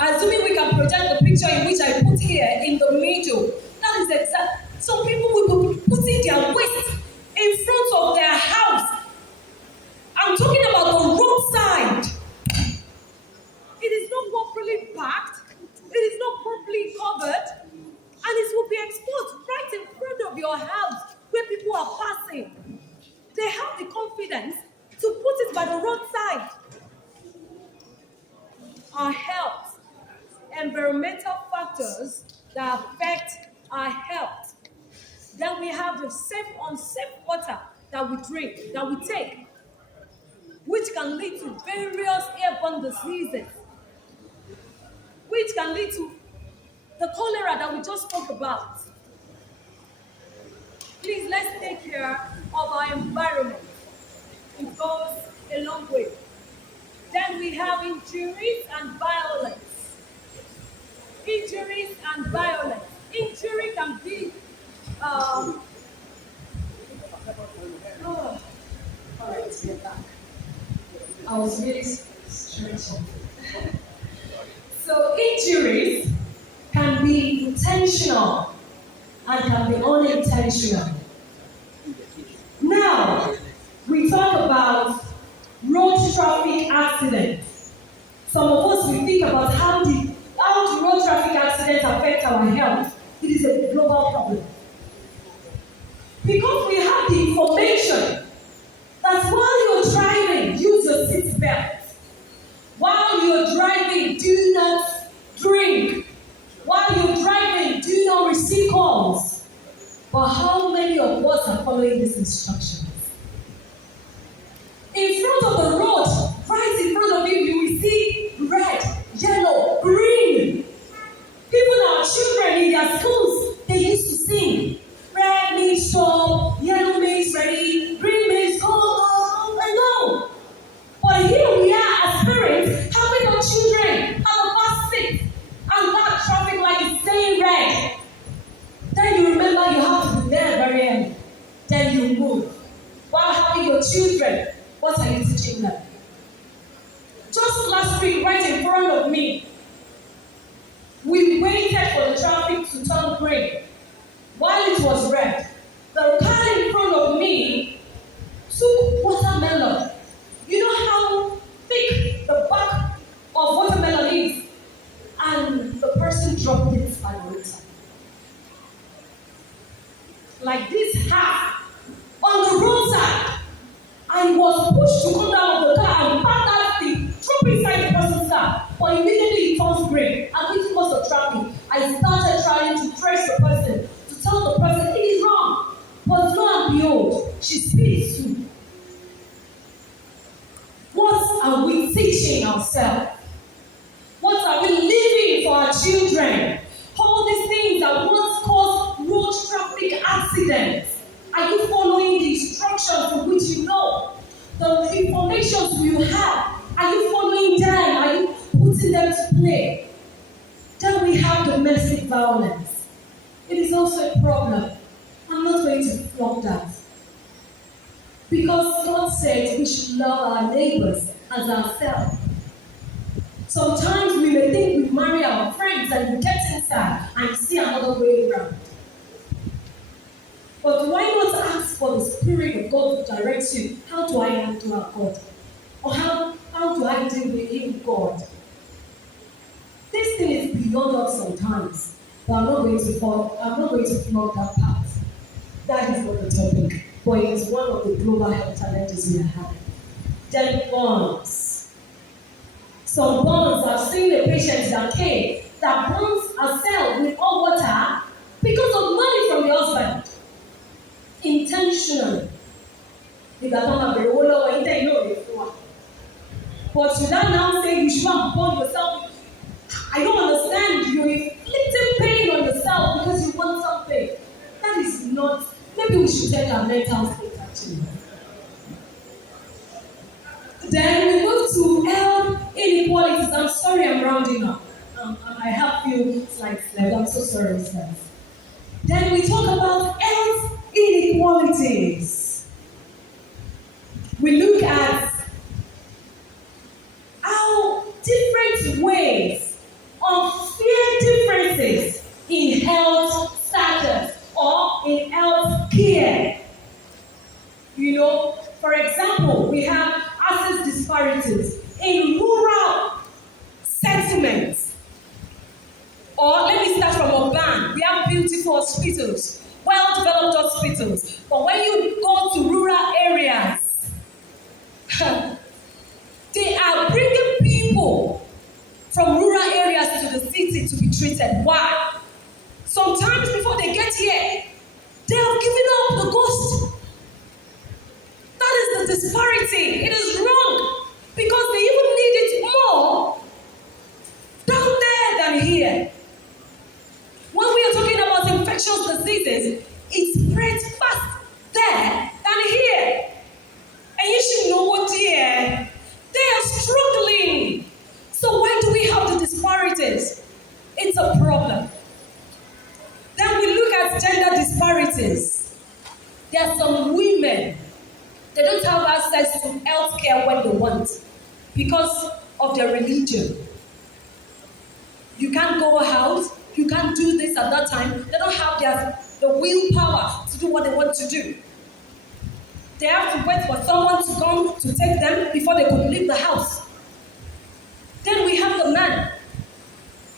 Assuming we can project the picture in which I put here in the middle, that is exact. Some people will be putting their waste in front of their house. I'm talking about the roadside. It is not properly packed. It is not properly covered. And it will be exposed right in front of your house where people are passing. They have the confidence to put it by the roadside. Our health, environmental factors that affect our health. Then we have the unsafe water that we drink, that we take, which can lead to various airborne diseases, which can lead to the cholera that we just spoke about. Please, let's take care of our environment. It goes a long way. Then we have injuries and violence. Injuries and violence. Injury can be all right, we're back. I was really stretching. So injuries can be intentional and can be unintentional. Now, we talk about road traffic accidents. Some of us will think about how the road traffic accidents affect our health. It is a global problem. Because we have the information that while you're driving, use your seat belt. While you're driving, do not drink. While you're driving, do not receive calls. But how many of us are following these instructions? In front of the road, right in front of you, you will see red, yellow, green. People that are children in their schools, they used to sing. Red means stop, yellow means ready, green means go, and go. But here we are as parents, having our children at the bus seat, and that traffic light is saying red. Then you remember you have to be there very early. Then you move. While having your children, what are you teaching them? Just last week, right in front of me, we waited for the traffic to turn green. While it was red, the car in front of me took watermelon. You know how thick the back of watermelon is? And the person dropped it by the roadside. Like this half on the roadside. I was pushed to come down of the car and pack that thing, drop inside the person's car. But immediately it turns green. And it was the traffic. I started trying to trace the person, to tell the person it is wrong. But lo and behold, she speaks too. What are we teaching ourselves? What are we leaving for our children? All these things that once caused road traffic accidents. Are you following the instructions in which you know? The information you have, are you following them? Are you putting them to play? Then we have domestic violence. It is also a problem. I'm not going to flog that. Because God says we should love our neighbors as ourselves. Sometimes we may think we marry our friends and we get inside and see another way around. But why not ask for the Spirit of God to direct you? How do I handle our God? Or how do I deal with Him, God? This thing is beyond us sometimes. But I'm not going to flog that part. That is not the topic. But it is one of the global health challenges we are having. Then bonds. Some bonds, I've seen the patients that came that bonds herself with hot water because of money from the husband. Intentionally. But should I now say you should not bond yourself? I don't understand. You're inflicting pain on yourself because you want something. That is not. Maybe we should check our mental state actually. Then we move to health inequalities. I'm sorry, I'm rounding up. I have few slides left. I'm so sorry, sir. Then we talk about health inequalities. hospitals. But when you go to rural areas, they are bringing people from rural areas to the city to be treated. Why? Sometimes before they get here, they have given up the ghost. That is the disparity. It is wrong because they even need it more down there than here. When we are talking about infectious diseases, it spreads fast there than here. And you should know what dear, they are struggling. So why do we have the disparities? It's a problem. Then we look at gender disparities. There are some women, they don't have access to health care when they want because of their religion. You can't go out, you can't do this at that time. They don't have the willpower to do what they want to do. They have to wait for someone to come to take them before they could leave the house. Then we have the man.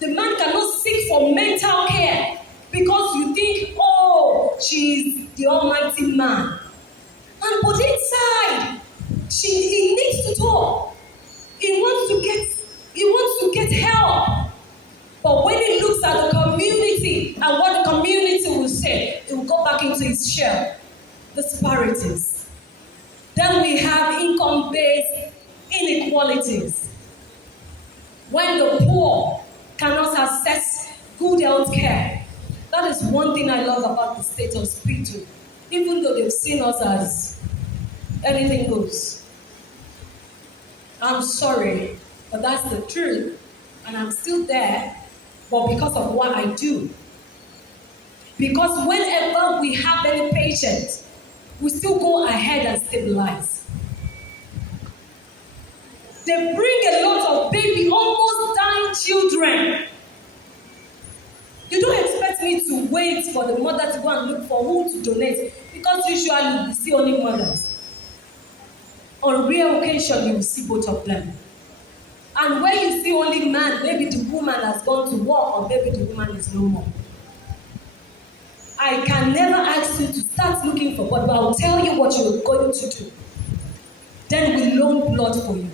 The man cannot seek for mental care because you think, oh, she's the almighty man. And but inside, he needs to talk. He wants to get help. But when he looks at the community and what the community will say, he will go back into his shell. Disparities. Then we have income-based inequalities. When the poor cannot access good health care. That is one thing I love about the state of hospital. Even though they've seen us as anything goes. I'm sorry, but that's the truth. And I'm still there, but because of what I do. Because whenever we have any patient, we still go ahead and stabilize. They bring a lot of baby, almost dying children. You don't expect me to wait for the mother to go and look for who to donate, because usually you see only mothers. On rare occasion, you will see both of them. And when you see only man, maybe the woman has gone to work, or maybe the woman is no more. I can never ask you to start looking for blood, but I'll tell you what you're going to do. Then we loan blood for you.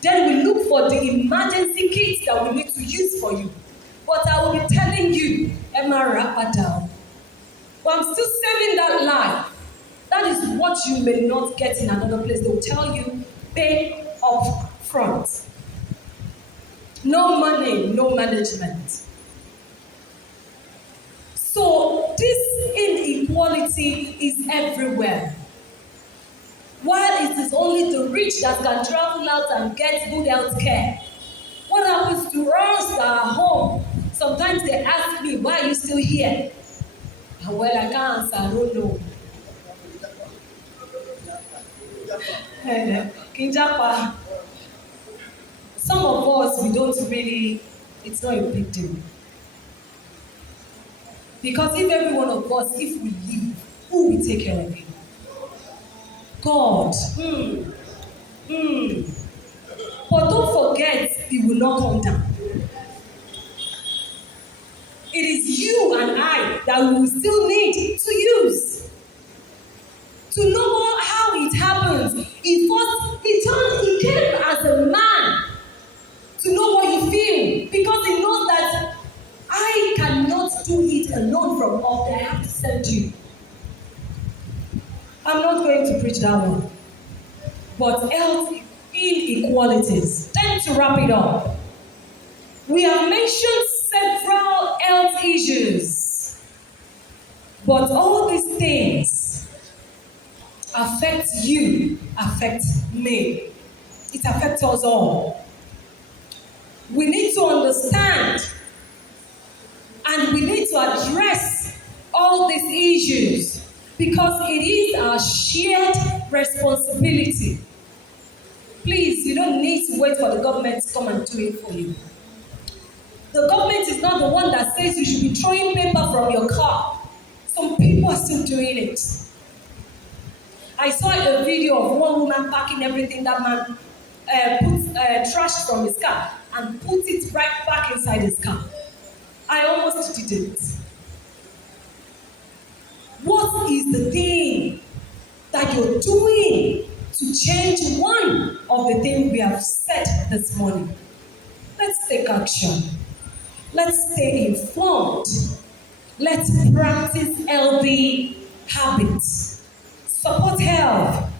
Then we look for the emergency kits that we need to use for you. But I will be telling you, Emma, wrap her down. But I'm still saving that life. That is what you may not get in another place. They'll tell you, pay up front. No money, no management. So this inequality is everywhere. While it is only the rich that can travel out and get good health care, what happens to us that are home? Sometimes they ask me, why are you still here? Well, I can't answer, I don't know. Kinjapa. Some of us, we don't really, it's not a big deal. Because if every one of us, if we leave, who will take care of you? God. But don't forget, He will not come down. It is you and I that we will still need to use. To know how it happens. He came as a man to know what you feel. Because He knows that I cannot do it alone from up there. I have to send you. I'm not going to preach that one. But health inequalities. Then to wrap it up, we have mentioned several health issues. But all these things affect you, affect me. It affects us all. We need to understand and we need to address all these issues because it is our shared responsibility. Please, you don't need to wait for the government to come and do it for you. The government is not the one that says you should be throwing paper from your car. Some people are still doing it. I saw a video of one woman packing everything that man put trash from his car and put it right back inside his car. I almost did it. What What is the thing that you're doing to change one of the things we have said this morning? Let's take action. Let's stay informed. Let's practice healthy habits. Support health.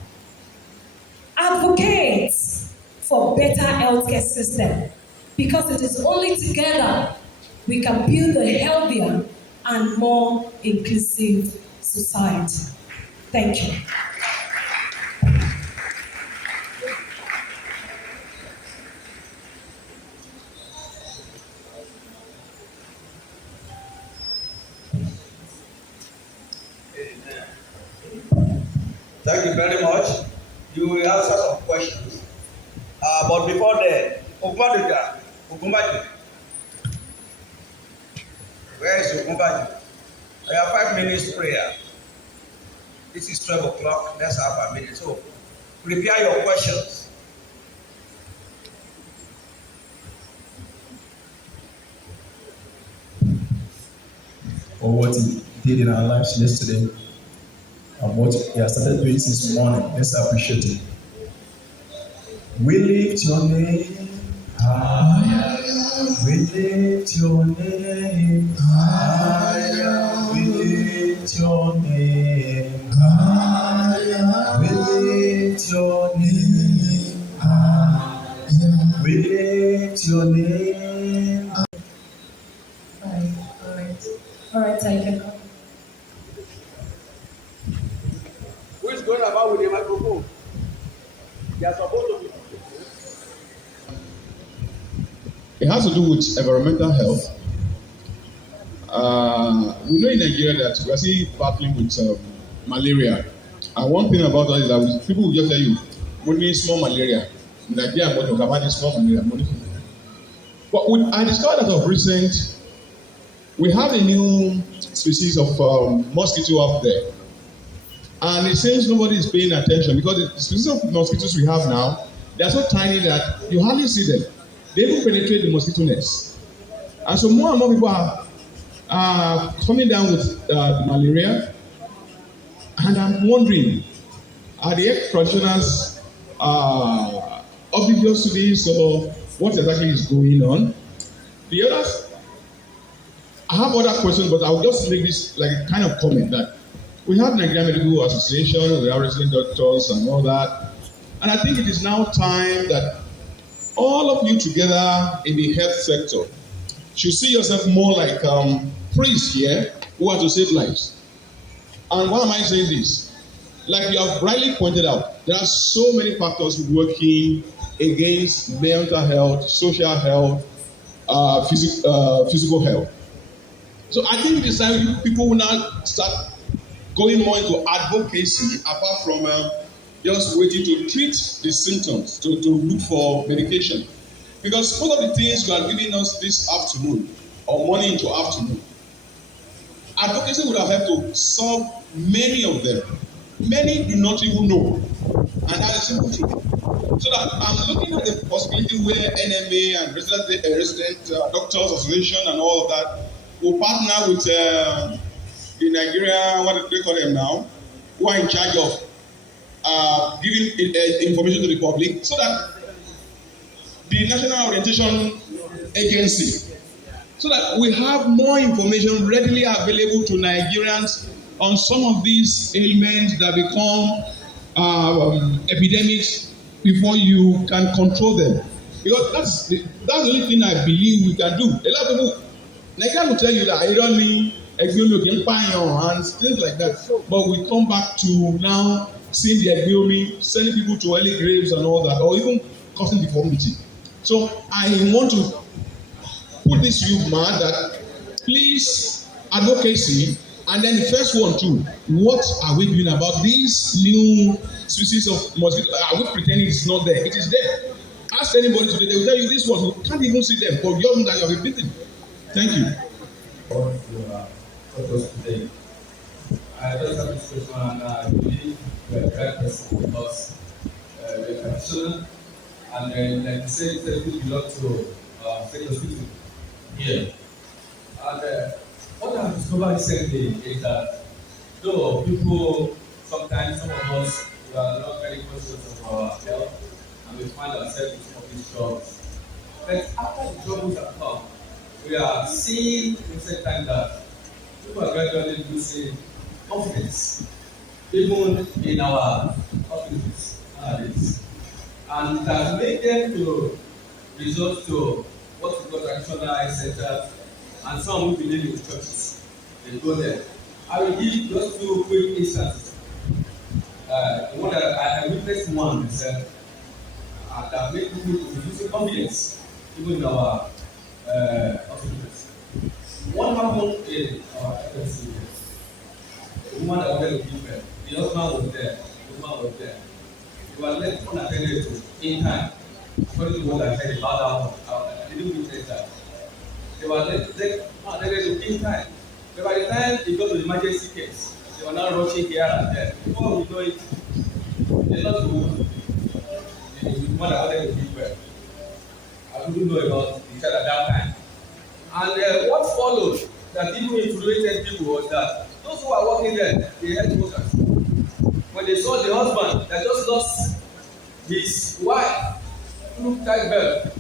Advocate for better healthcare system, because it is only together we can build a healthier and more inclusive society. Thank you. Thank you very much. You will answer some questions. But before that, Ogunbaji. Where is Ogunbaji? I have 5 minutes prayer. This is 12 o'clock. Let's have a minute. So prepare your questions. Or what he did in our lives yesterday, and what he has started doing since morning. Let's appreciate it. We lift your name higher. We lift your name higher. We lift your name higher. We lift your name higher. We lift your name. All right, I can come. Who is going about with the microphone? They are supposed to be. It has to do with environmental health. We know in Nigeria that we are still battling with malaria. And one thing about us is that people will just tell you, we need small malaria. In Nigeria, I'm going to talk about small malaria. But I discovered that of recent, we have a new species of mosquito out there. And it seems nobody is paying attention because the species of mosquitoes we have now, they are so tiny that you hardly see them. They even penetrate the mosquito nest. And so more and more people are coming down with malaria. And I'm wondering, are the health practitioners oblivious to this, or what exactly is going on? The others, I have other questions, but I'll just make this like a kind of comment that we have Nigerian Medical Association, we have resident doctors and all that. And I think it is now time that all of you together in the health sector should see yourself more like priests here who are to save lives. And why am I saying this? Like you have rightly pointed out, there are so many factors working against mental health, social health, physical health. So I think it is time people will now start going more into advocacy apart from just waiting to treat the symptoms, to look for medication. Because all of the things you are giving us this afternoon or morning into afternoon, advocacy would have helped to solve many of them. Many do not even know. And that is simple truth. So that I'm looking at the possibility where NMA and resident doctors association and all of that will partner with the Nigeria, what do they call them now, who are in charge of giving information to the public, so that the National Orientation Agency, so that we have more information readily available to Nigerians on some of these ailments that become epidemics before you can control them. Because that's the only thing I believe we can do. A lot of people, Nigeria will tell you that I don't mean and things like that. But we come back to now seeing the Egba, sending people to early graves and all that, or even causing deformity. So I want to put this to you, man, that please advocacy, and then the first one too. What are we doing about these new species of mosquito? Are we pretending it's not there? It is there. Ask anybody today, they will tell you this one. You can't even see them, but you that you have been beaten. Thank you. Today. I just have this question, and I believe you are the right person because you are a practitioner, and like you said, you belong to state hospital here. And what I have discovered recently is that Though people, sometimes some of us, we are not very conscious of our health and we find ourselves in some of these struggles. But after the troubles have come, we are seeing recent time that people are gradually losing confidence, even in our hospitals nowadays. And it has made them to resort to what we call traditional health centers, and some who believe in churches. They go there. I will give just two quick instances. The one that I witnessed one myself, that made people to lose confidence, even in our hospitals. One happened in our FMC. The woman that wanted to give birth, the husband was there, the woman was there. They were left unattended to in time. According to what I heard about that one, I didn't witness that. They were left unattended to in time. But by the time they got to the emergency case, they were now rushing here and there. Before we know it, they lost the woman. The woman that wanted to give birth. I couldn't know about the child at that time. And what followed that even infuriated people was that those who are working there, the health workers, when they saw the husband that just lost his wife through childbirth,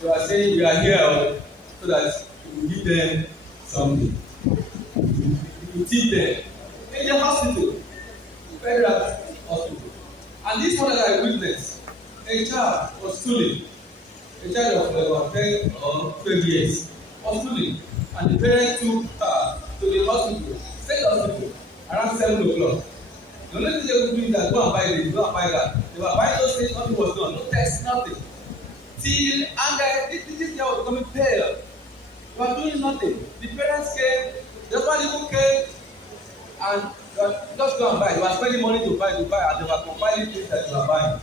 they were saying, "We are here so that we will give them something. We will teach them." In the hospital, very rapid hospital. And this one that I witnessed, a child was stooling, a child of about 10 or 12 years. Was stooling, and the parents took her to the hospital, state hospital, around 7 o'clock. The only thing they would do is that go and buy this, go and buy that. They were buying those things, nothing was done, no test, nothing. Till this girl was becoming pale. They were doing nothing. The parents came, the husband even came, and just go and buy. They were spending money to buy, and they were compiling things that they were buying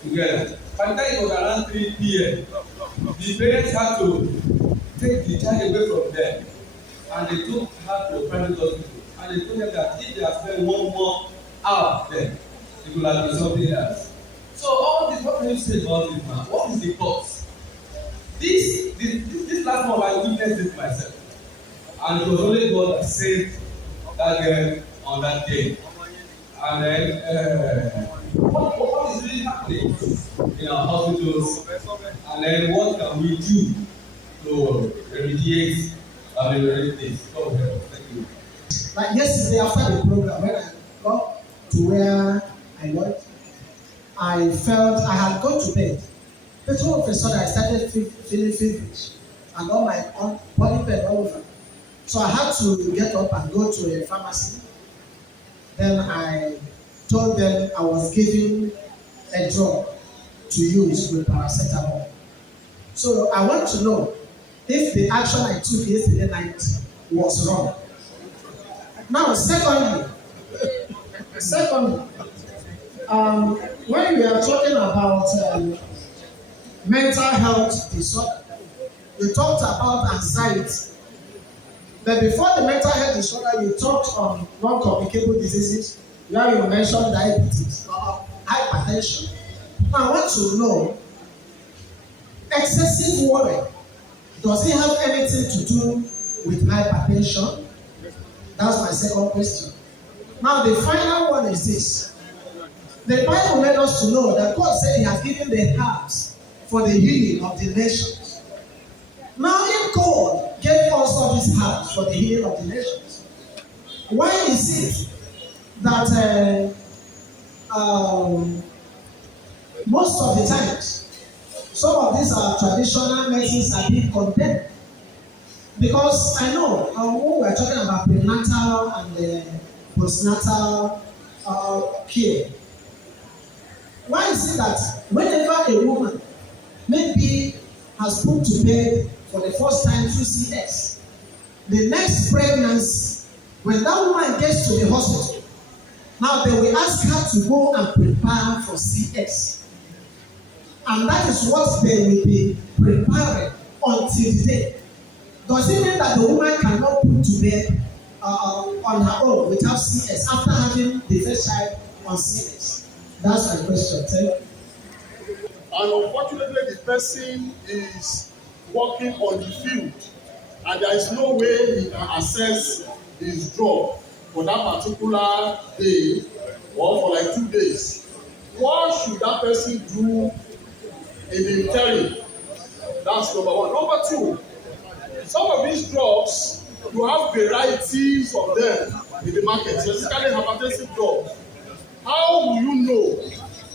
together. By the time it was around 3 p.m., the parents had to take the child away from them, and they took her to a private hospital, and they told them that if they have spent 1 more hour there, it will have been something else. So all this, what can you say about this man? What is the cause? This last month I witnessed it myself, and it was only God that saved that girl on that day. And then what is really happening in our hospitals, and then what can we do to remediate this? God help. Thank you. Like yesterday after the program, when I got to where I went, I felt I had gone to bed. But all of a sudden I started feeling feverish and all my body pain all over. So I had to get up and go to a pharmacy. Then I told them I was giving a drug to use with paracetamol. So I want to know if the action I took yesterday night was wrong. Now, secondly, when we are talking about mental health disorder, we talked about anxiety. But before the mental health disorder, you talked on non-communicable diseases, where you mentioned diabetes or hypertension. Now, I want to know, excessive worry, does it have anything to do with hypertension? That's my second question. Now, the final one is this. The Bible made us to know that God said He has given the herbs for the healing of the nations. Now, if God gave us all these herbs for the healing of the nations, why is it that most of the times some of these traditional medicines are being condemned? Because I know when we are talking about prenatal and postnatal care, why is it that whenever a woman maybe has put to bed for the first time through CS, the next pregnancy, when that woman gets to the hospital, now they will ask her to go and prepare for CS. And that is what they will be preparing until the day. Does it mean that the woman cannot put to bed on her own without CS after having the first child on CS? That's my question. Thank you. And unfortunately, the person is working on the field, and there is no way he can access his job. for that particular day or for like 2 days, what should that person do in the interim? That's number one. Number two, some of these drugs, you have varieties of them in the market, specifically hypertensive drugs. How will you know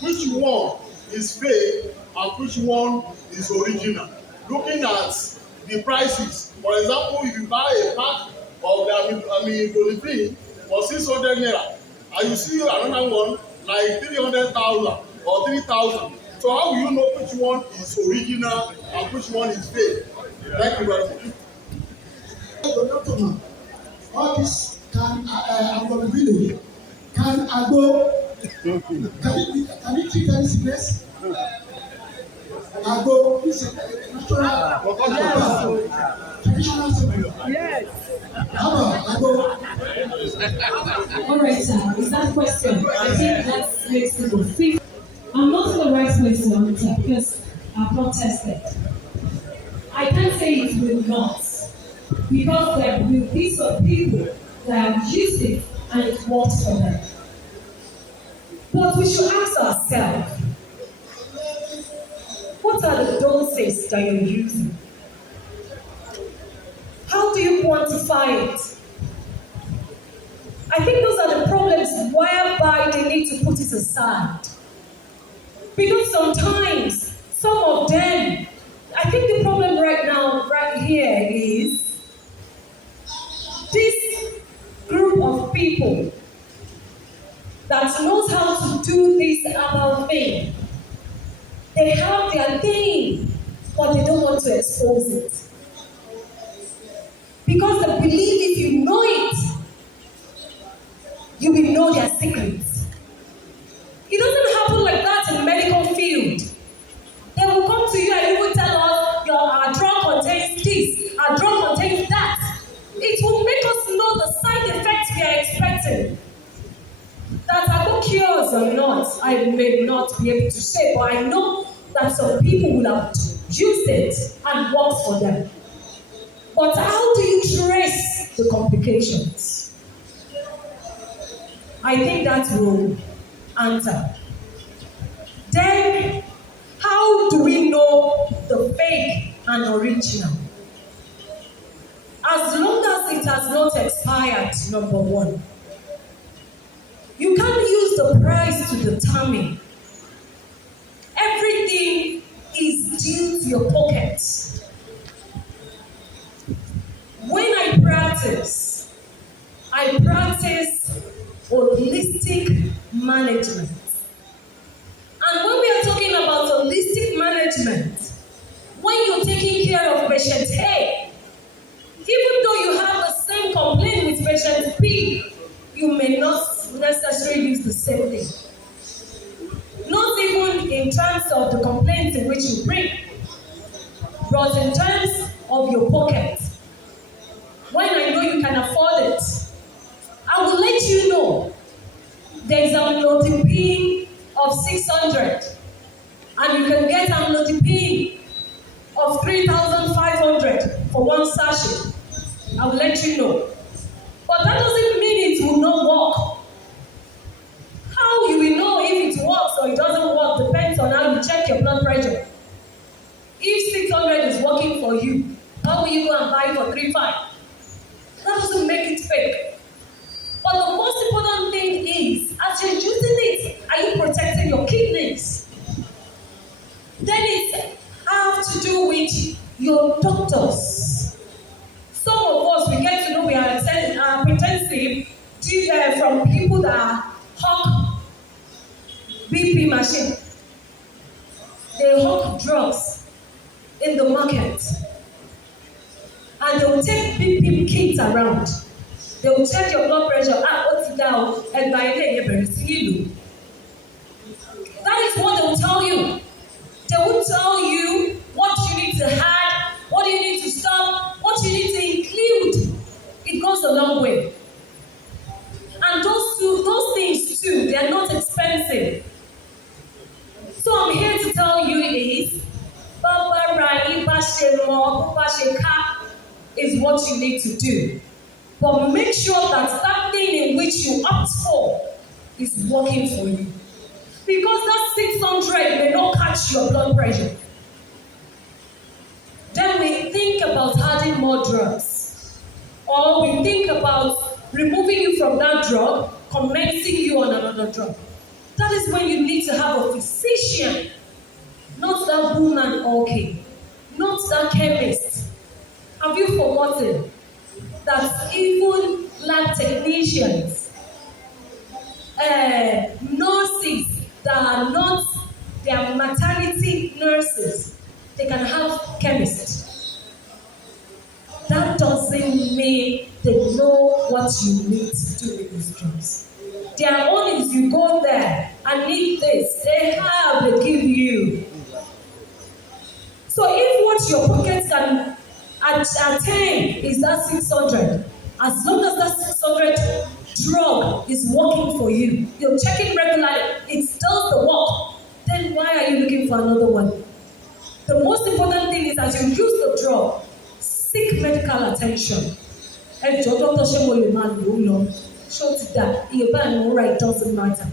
which one is fake and which one is original? Looking at the prices. For example, if you buy a pack of amlodipine for 600 naira and you see another one like 300,000 or 3,000. So how will you know which one is original and which one is fake? Thank you very much. All this can I'm from the village. Can agbo can it treat any sickness? Agbo is a natural traditional symbol. Yes. How about agbo? All right, sir. Is that question? I think that makes it fit. I'm not in the right place to answer because I've not tested. I can't say it will not, because there will be some people that have used it and it works for them. But we should ask ourselves, what are the doses that you're using? How do you quantify it? I think those are the problems whereby they need to put it aside. Because sometimes, some of them, I think the problem right now, right here is this group of people that knows how to do this herbal thing. They have their thing, but they don't want to expose it. Because they believe if you know it, you will know their secrets. It doesn't happen like that in the medical field. They will come to you and you will tell us, our drug contains this, our drug contains that. It will make us know the side effects we are expecting. That agbo cures or not, I may not be able to say, but I know that some people will have used it and works for them. But how do you trace the complications? I think that will answer. Then, how do we know the fake and original? As long as it has not expired, number one. You can't use the price to determine. Everything is due to your pockets. When I practice holistic management. And when we are talking about holistic management, when you're taking care of patient A, even though you have the same complaint with patient B, you may not necessarily use the same thing. Not even in terms of the complaints in which you bring, but in terms of your pocket. When I know you can afford it, I will let you know there is amlodipine of 600, and you can get amlodipine of 3,500 for one sachet. I will let you know. But that doesn't mean it will not work. How you will know if it works or it doesn't work depends on how you check your blood pressure. If 600 is working for you, how will you go and buy for 3,500? That doesn't make it fake. But the most important thing is, as you're using it, are you protecting your kidneys? Then it has to do with your doctors. Some of us, we get to know we are hypertensive from people that hawk BP machine. They hawk drugs in the market. And they will take BP kits around. They will check your blood pressure. What's it down? And by then, that is what they will tell you. They will tell you what you need to add, what you need to stop, what you need to include. It goes a long way. And those things too, they are not expensive. So I'm here to tell you is what you need to do. But make sure that that thing in which you opt for is working for you. Because that 600 may not catch your blood pressure. Then we think about adding more drugs. Or we think about removing you from that drug, commencing you on another drug. That is when you need to have a physician, not that woman okay, not that chemist. Have you forgotten that even lab technicians, nurses that are not, they are maternity nurses, they can have chemists. That doesn't mean they know what you need to do with these drugs. Their own is you go there, I need this, they have, they give you. So if what your pocket can attain is that 600, as long as that 600 drug is working for you, you're checking regularly, it does the work, then why are you looking for another one? The most important thing is as you use the drug, seek medical attention. And Dr. Shemoliman, show to that, it doesn't matter.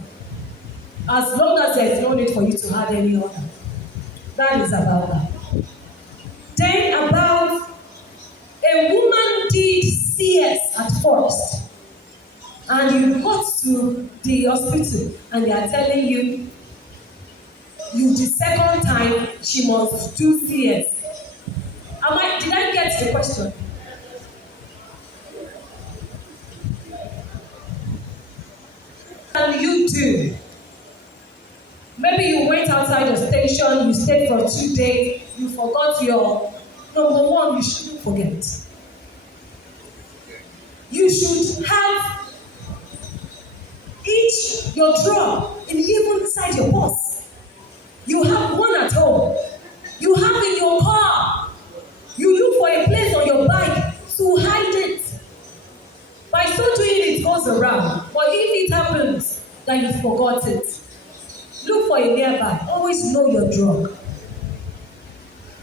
As long as there is no need for you to add any other. That is about that. Then about a woman did CS at first, and you got to the hospital and they are telling you, the second time she must do CS. Did I get the question? What can you do? Maybe you went outside the station, you stayed for 2 days, you forgot your number one, you shouldn't forget. You should have your drug even inside your purse. You have one at home. You have in your car. You look for a place on your bike to hide it. By so doing, it goes around. But if it happens that you forgot it, look for a nearby. Always know your drug.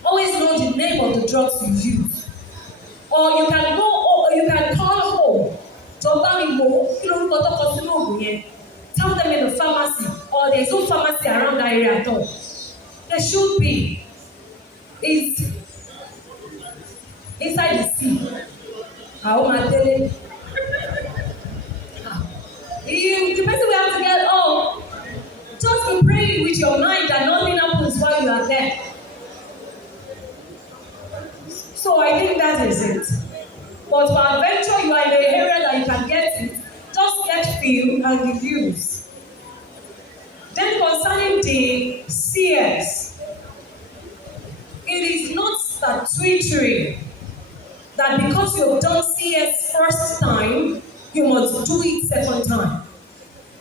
Always know the name of the drugs you use. Or you can go, or you can call home. Tell them in the pharmacy, or there's no pharmacy around that area at all. There should be. It's inside the sea. The person we have to get home, just be praying with your mind that nothing happens while you are there. So I think that is it. But for adventure, you are in the area that you can get it. Just get filled and use. Then concerning the CS, it is not statutory that because you have done CS first time, you must do it second time.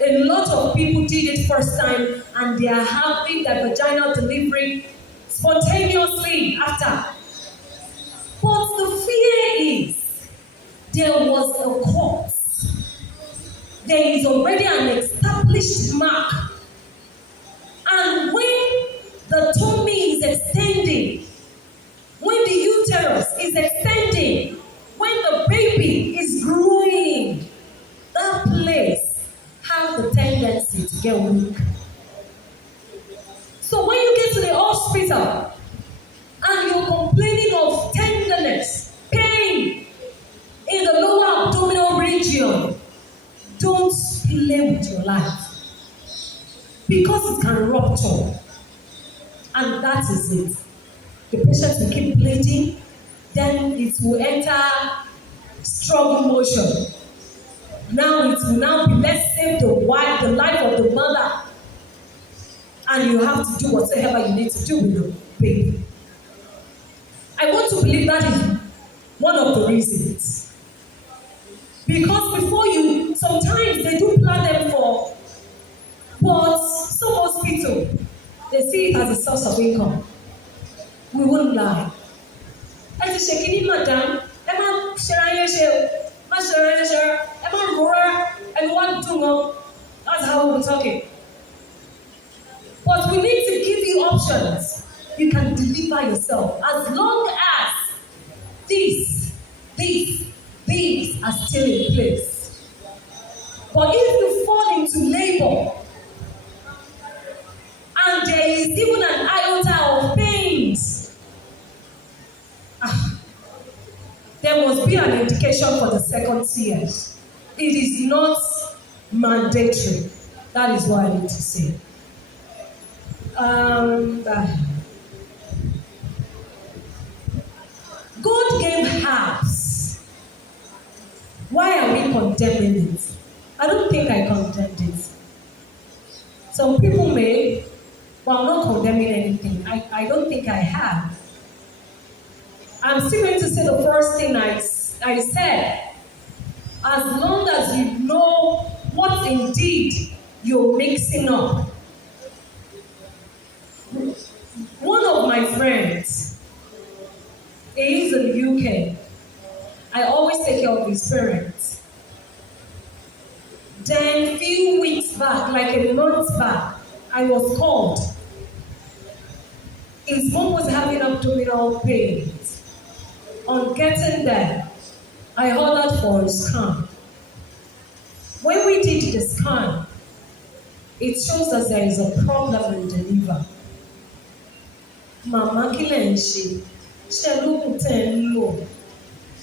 A lot of people did it first time and they are having their vaginal delivery spontaneously after. But the fear is, there was a cause. There is already an established mark. And when the tummy is extending, when the uterus is extending, when the baby is growing, that place has the tendency to get weak. So when you get to the hospital and you're complaining of tenderness, pain in the lower abdominal region, don't play with your life. Because it can rupture. And that is it. The patient will keep bleeding, then it will enter struggle motion. Now it will now be, let's save the life of the mother. And you have to do whatever you need to do with the baby. I want to believe that is one of the reasons. Because before you, sometimes they do plan them for, but some hospital, they see it as a source of income. We won't lie. Ẹ ti ṣe kìíní madam, ẹ má ṣera yẹn ṣe o, má ṣera yẹn ṣe, ẹ má rọra, ẹni wá dùn wọn. That's how we're talking. But we need to give you options. You can deliver yourself as long as these are still in place. But if you fall into labor, and there is even an iota of pains, there must be an indication for the second tier. It is not mandatory. That is what I need to say. God gave herbs. Why are we condemning it? I don't think I condemned it. Some people may, but I'm not condemning anything. I don't think I have. I'm still going to say the first thing I said. As long as you know what indeed you're mixing up. One of my friends, he is in the UK. I always take care of his parents. Then few weeks back, like a month back, I was called. His mom was having abdominal pains. On getting there, I ordered for a scan. When we did the scan, it shows that there is a problem in the liver. Mama Kilenshi,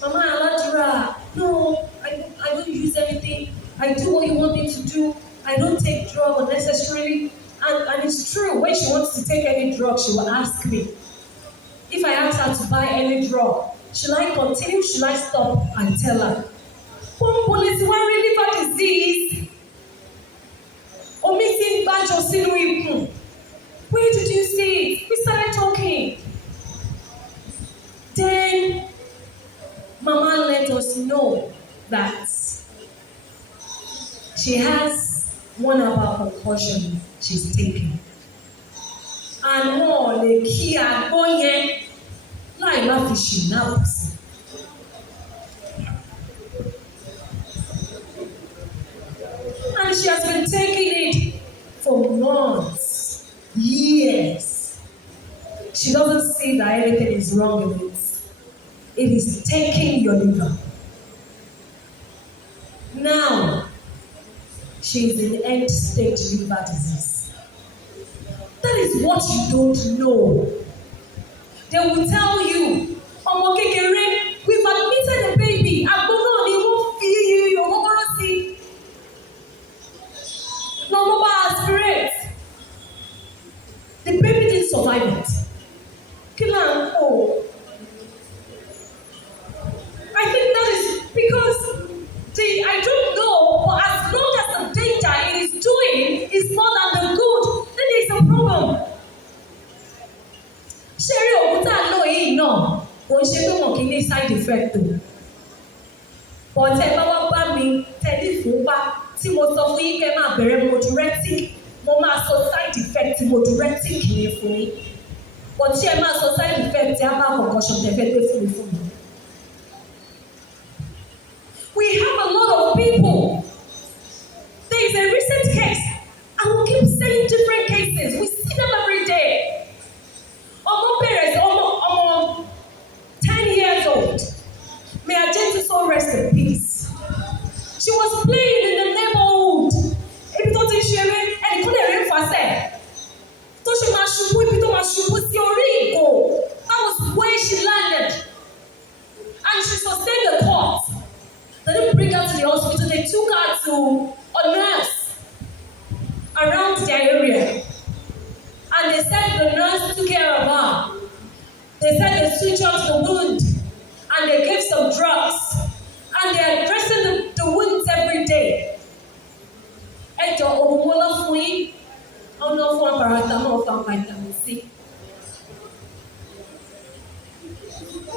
Mama Aladra, no, I don't use anything. I do what you want me to do. I don't take drugs unnecessarily. And it's true, when she wants to take any drug, she will ask me. If I ask her to buy any drug, should I continue? Should I stop? And tell her. Police worry liver disease. Omitting badge of sinu. Where did you see it? We started talking. Then Mama let us know that she has one about concussion she's taking. And more the key are going like my fishing now. And she has been taking it for months, years. She doesn't see that anything is wrong with it. It is taking your liver. Now, she is in end-stage liver disease. That is what you don't know. They will tell you, Omo kekere, we've admitted the baby. Agbono, they won't feel you. You're not gonna see. No more aspirate. The baby didn't survive it. Oh. I think that is because I don't know, but as long as the danger it is doing is more than the good, then there is a problem. Sherry Oguta no yìí náà, kò ń ṣe pé wọn kì í ní side effect o. But ẹ bá wá bá mi tẹ̀lé ìfúnpá tí mo sọ fún yín kẹ́ máa bẹ̀rẹ̀ moduretic, mo máa sọ side effect moduretic yẹn fún yín. But ṣé ẹ máa sọ side effect ẹ á bá concussion tẹ̀fẹ́ gbé fún mi fún mi. We have a lot of people. There is a recent case, and we'll keep saying different cases. We see them every day. Omo parents, Omo 10 years old. May her gentle soul rest in peace. She was playing in the neighborhood. Ibi tó ti ṣeré, ẹnì kan lè rí ìfàsẹ̀. Tó ṣe máa ṣubú, ibi tó máa ṣubú sí orí ìgò. That was where she landed. And she sustained the cut. They didn't bring her to the hospital. They took her to a nurse around their area. And they said the nurse took care of her. They said they switched out the wound. And they gave some drugs. And they are dressing the wounds every day. Ejo omola fún yín. Ono fún paracetamol fún vitamin C.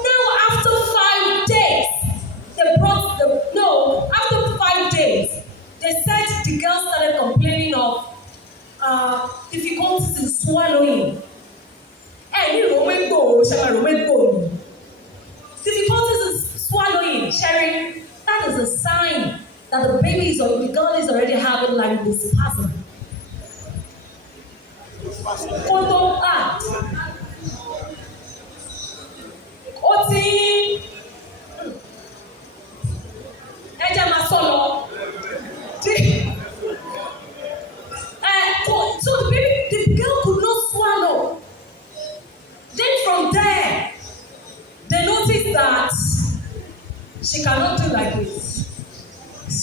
Now after 5 days, after 5 days, they said the girl started complaining of difficulties in swallowing. Difficulties in swallowing, Sherry, that is a sign that the girl is already having like this spasm. Photo art. Ẹja máa sọ lọ.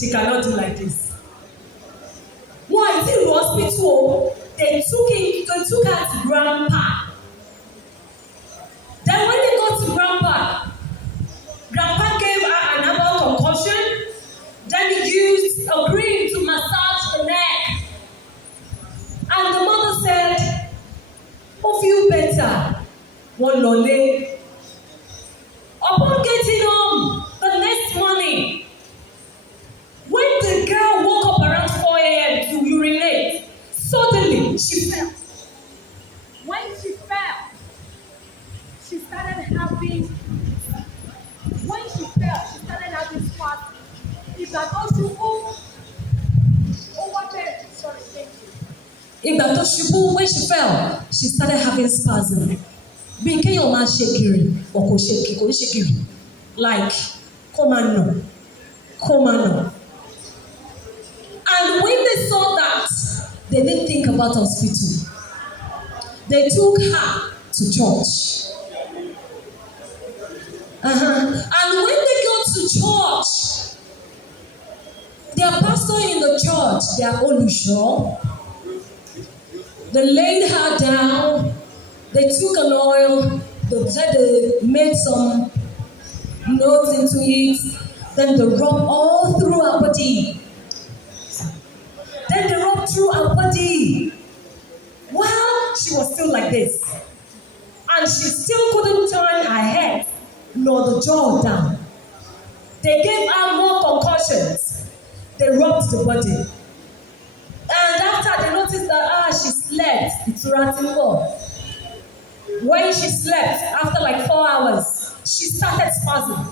She cannot do like this. Why? Till the hospital, they took her to grandpa. Then when they got to grandpa gave her an herbal concoction. Then he used a cream to massage the neck. And the mother said, "Oh, feel better." One lolly. Upon getting home the next morning, when the girl woke up around 4 a.m. to urinate, suddenly she fell. When she fell, she started having spasms. Ìgbà tó ṣubú, when she fell, she started having spasms. Bí kéèyàn máa ṣe gìrì, or kò ń ṣe gìrì, like kó máa nà. And when they saw that, they didn't think about hospital. They took her to church. And when they got to church, their pastor in the church, their Olusho, they laid her down. They took an oil. They made some notes into it. Then they rubbed all through her body. Then they rubbed through her body. While she was still like this. And she still couldn't turn her head nor the jaw down. They gave her more concussions. They rubbed the body. And after they noticed that she slept, it's ratting more. When she slept, after like 4 hours, she started spasming.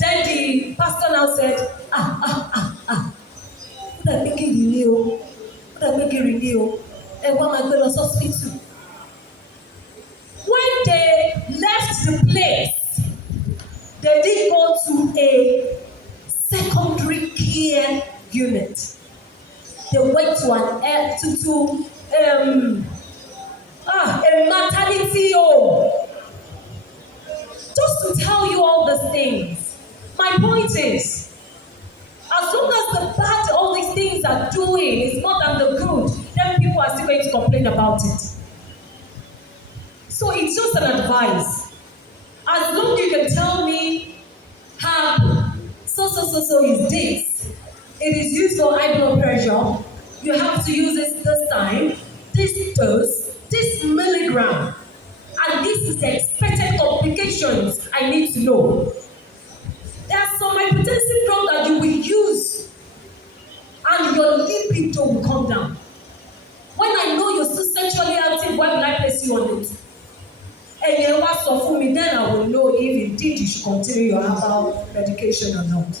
Then the pastor now said, What I make it renew? And what am I going to hospital? When they left the place, they did go to a secondary care unit. They went to a maternity home. Just to tell you all these things. My point is, as long as the bad all these things are doing is more than the good, then people are still going to complain about it. So it's just an advice. As long as you can tell me how so is this. It is used for high blood pressure. You have to use it this time, this dose, this milligram. And this is the expected complications I need to know. There are some hypertensive drugs that you will use and your libido will come down. When I know you're still sexually active, why will I place you on it? And you ask for me, then I will know if indeed you should continue your herbal medication or not.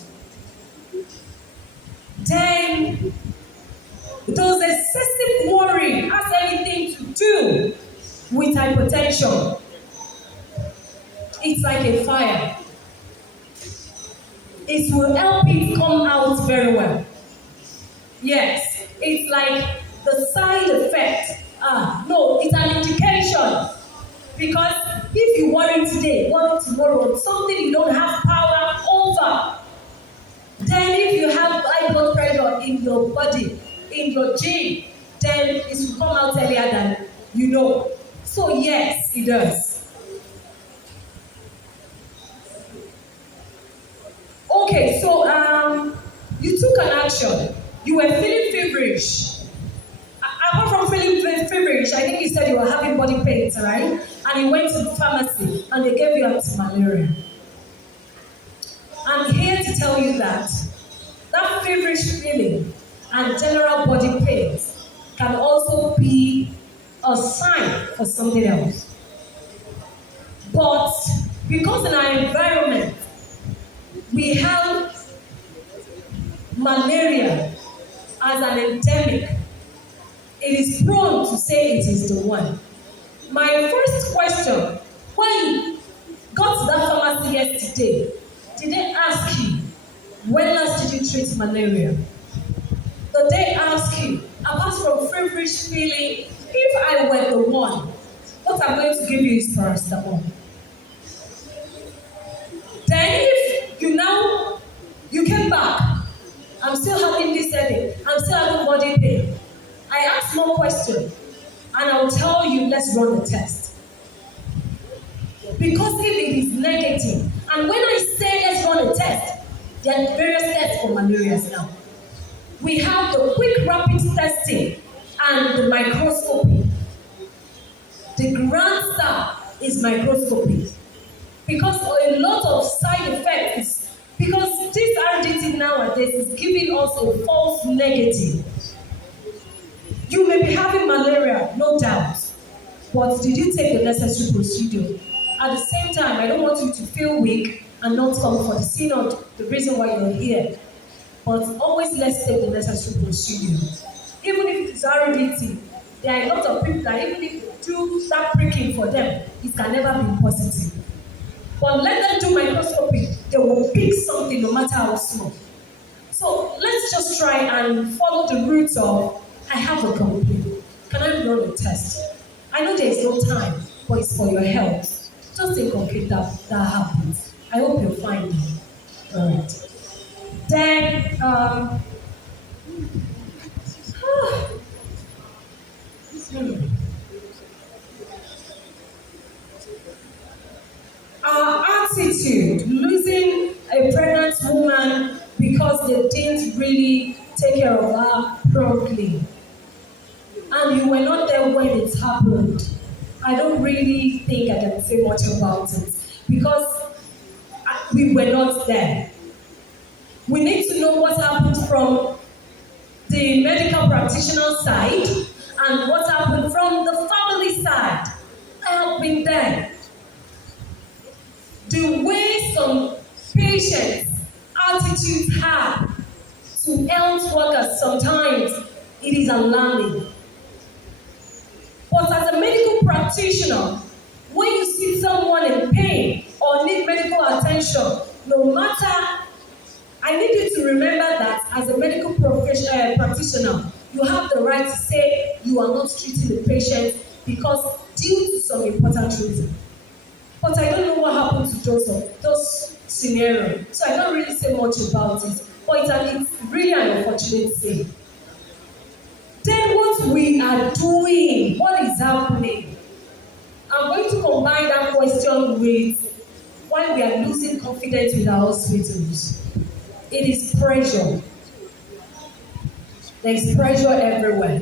Then, does excessive worry have anything to do with hypertension? It's like a fire. It will help it come out very well. Yes, it's like the side effect. No, it's an indication. Because if you worry today, worry tomorrow, something you don't have power over, then if you have high blood pressure in your body, in your gene, then it will come out earlier than you know. So yes, it does. Okay, so you took an action. You were feeling feverish. Apart from feeling feverish, I think you said you were having body pains, right? And you went to the pharmacy and they gave you anti-malaria. I'm here to tell you that feverish feeling and general body pains can also be a sign for something else. But because in our environment, we have malaria as an endemic, it is prone to say it is the one. My first question, when you got to that pharmacy yesterday, did they ask you, when last did you treat malaria? Did they ask you, apart from feverish feeling, if I were the one, what I'm going to give you is paracetamol? Then if you came back I'm still having this headache. I'm still having body pain. I ask more questions, and I'll tell you, let's run the test. Because if it is negative, and when I say let's run a test, there are various tests for malaria now. We have the quick rapid testing and the microscopy. The grand star is microscopy. Because a lot of side effects, because this RDT nowadays is giving us a false negative. You may be having malaria, no doubt, but did you take the necessary procedure? At the same time, I don't want you to feel weak and not come for the Synod, the reason why you're here. But always let's take the necessary procedure. Even if it is RDT, there are a lot of people that even if you do that pricking for them, it can never be positive. But let them do microscopy, they will pick something no matter how small. So let's just try and follow the route of, I have a complaint. Can I run a test? I know there is no time, but it's for your health. Just in complete that happens. I hope you'll find it. All right. Then, our attitude, losing a pregnant woman because they didn't really take care of her properly, and you were not there when it happened. I don't really think I can say much about it because we were not there. We need to know what happened from the medical practitioner side and what happened from the family side. I have been there. The way some patients' attitudes have to health workers sometimes, it is alarming. But as a medical practitioner, when you see someone in pain or need medical attention, no matter, I need you to remember that as a medical practitioner, you have the right to say you are not treating the patient because due to some important reason. But I don't know what happened to those scenarios, so I don't really say much about it. But it's really an unfortunate thing. Then what we are doing, what is happening? I'm going to combine that question with why we are losing confidence with our hospitals. It is pressure. There is pressure everywhere.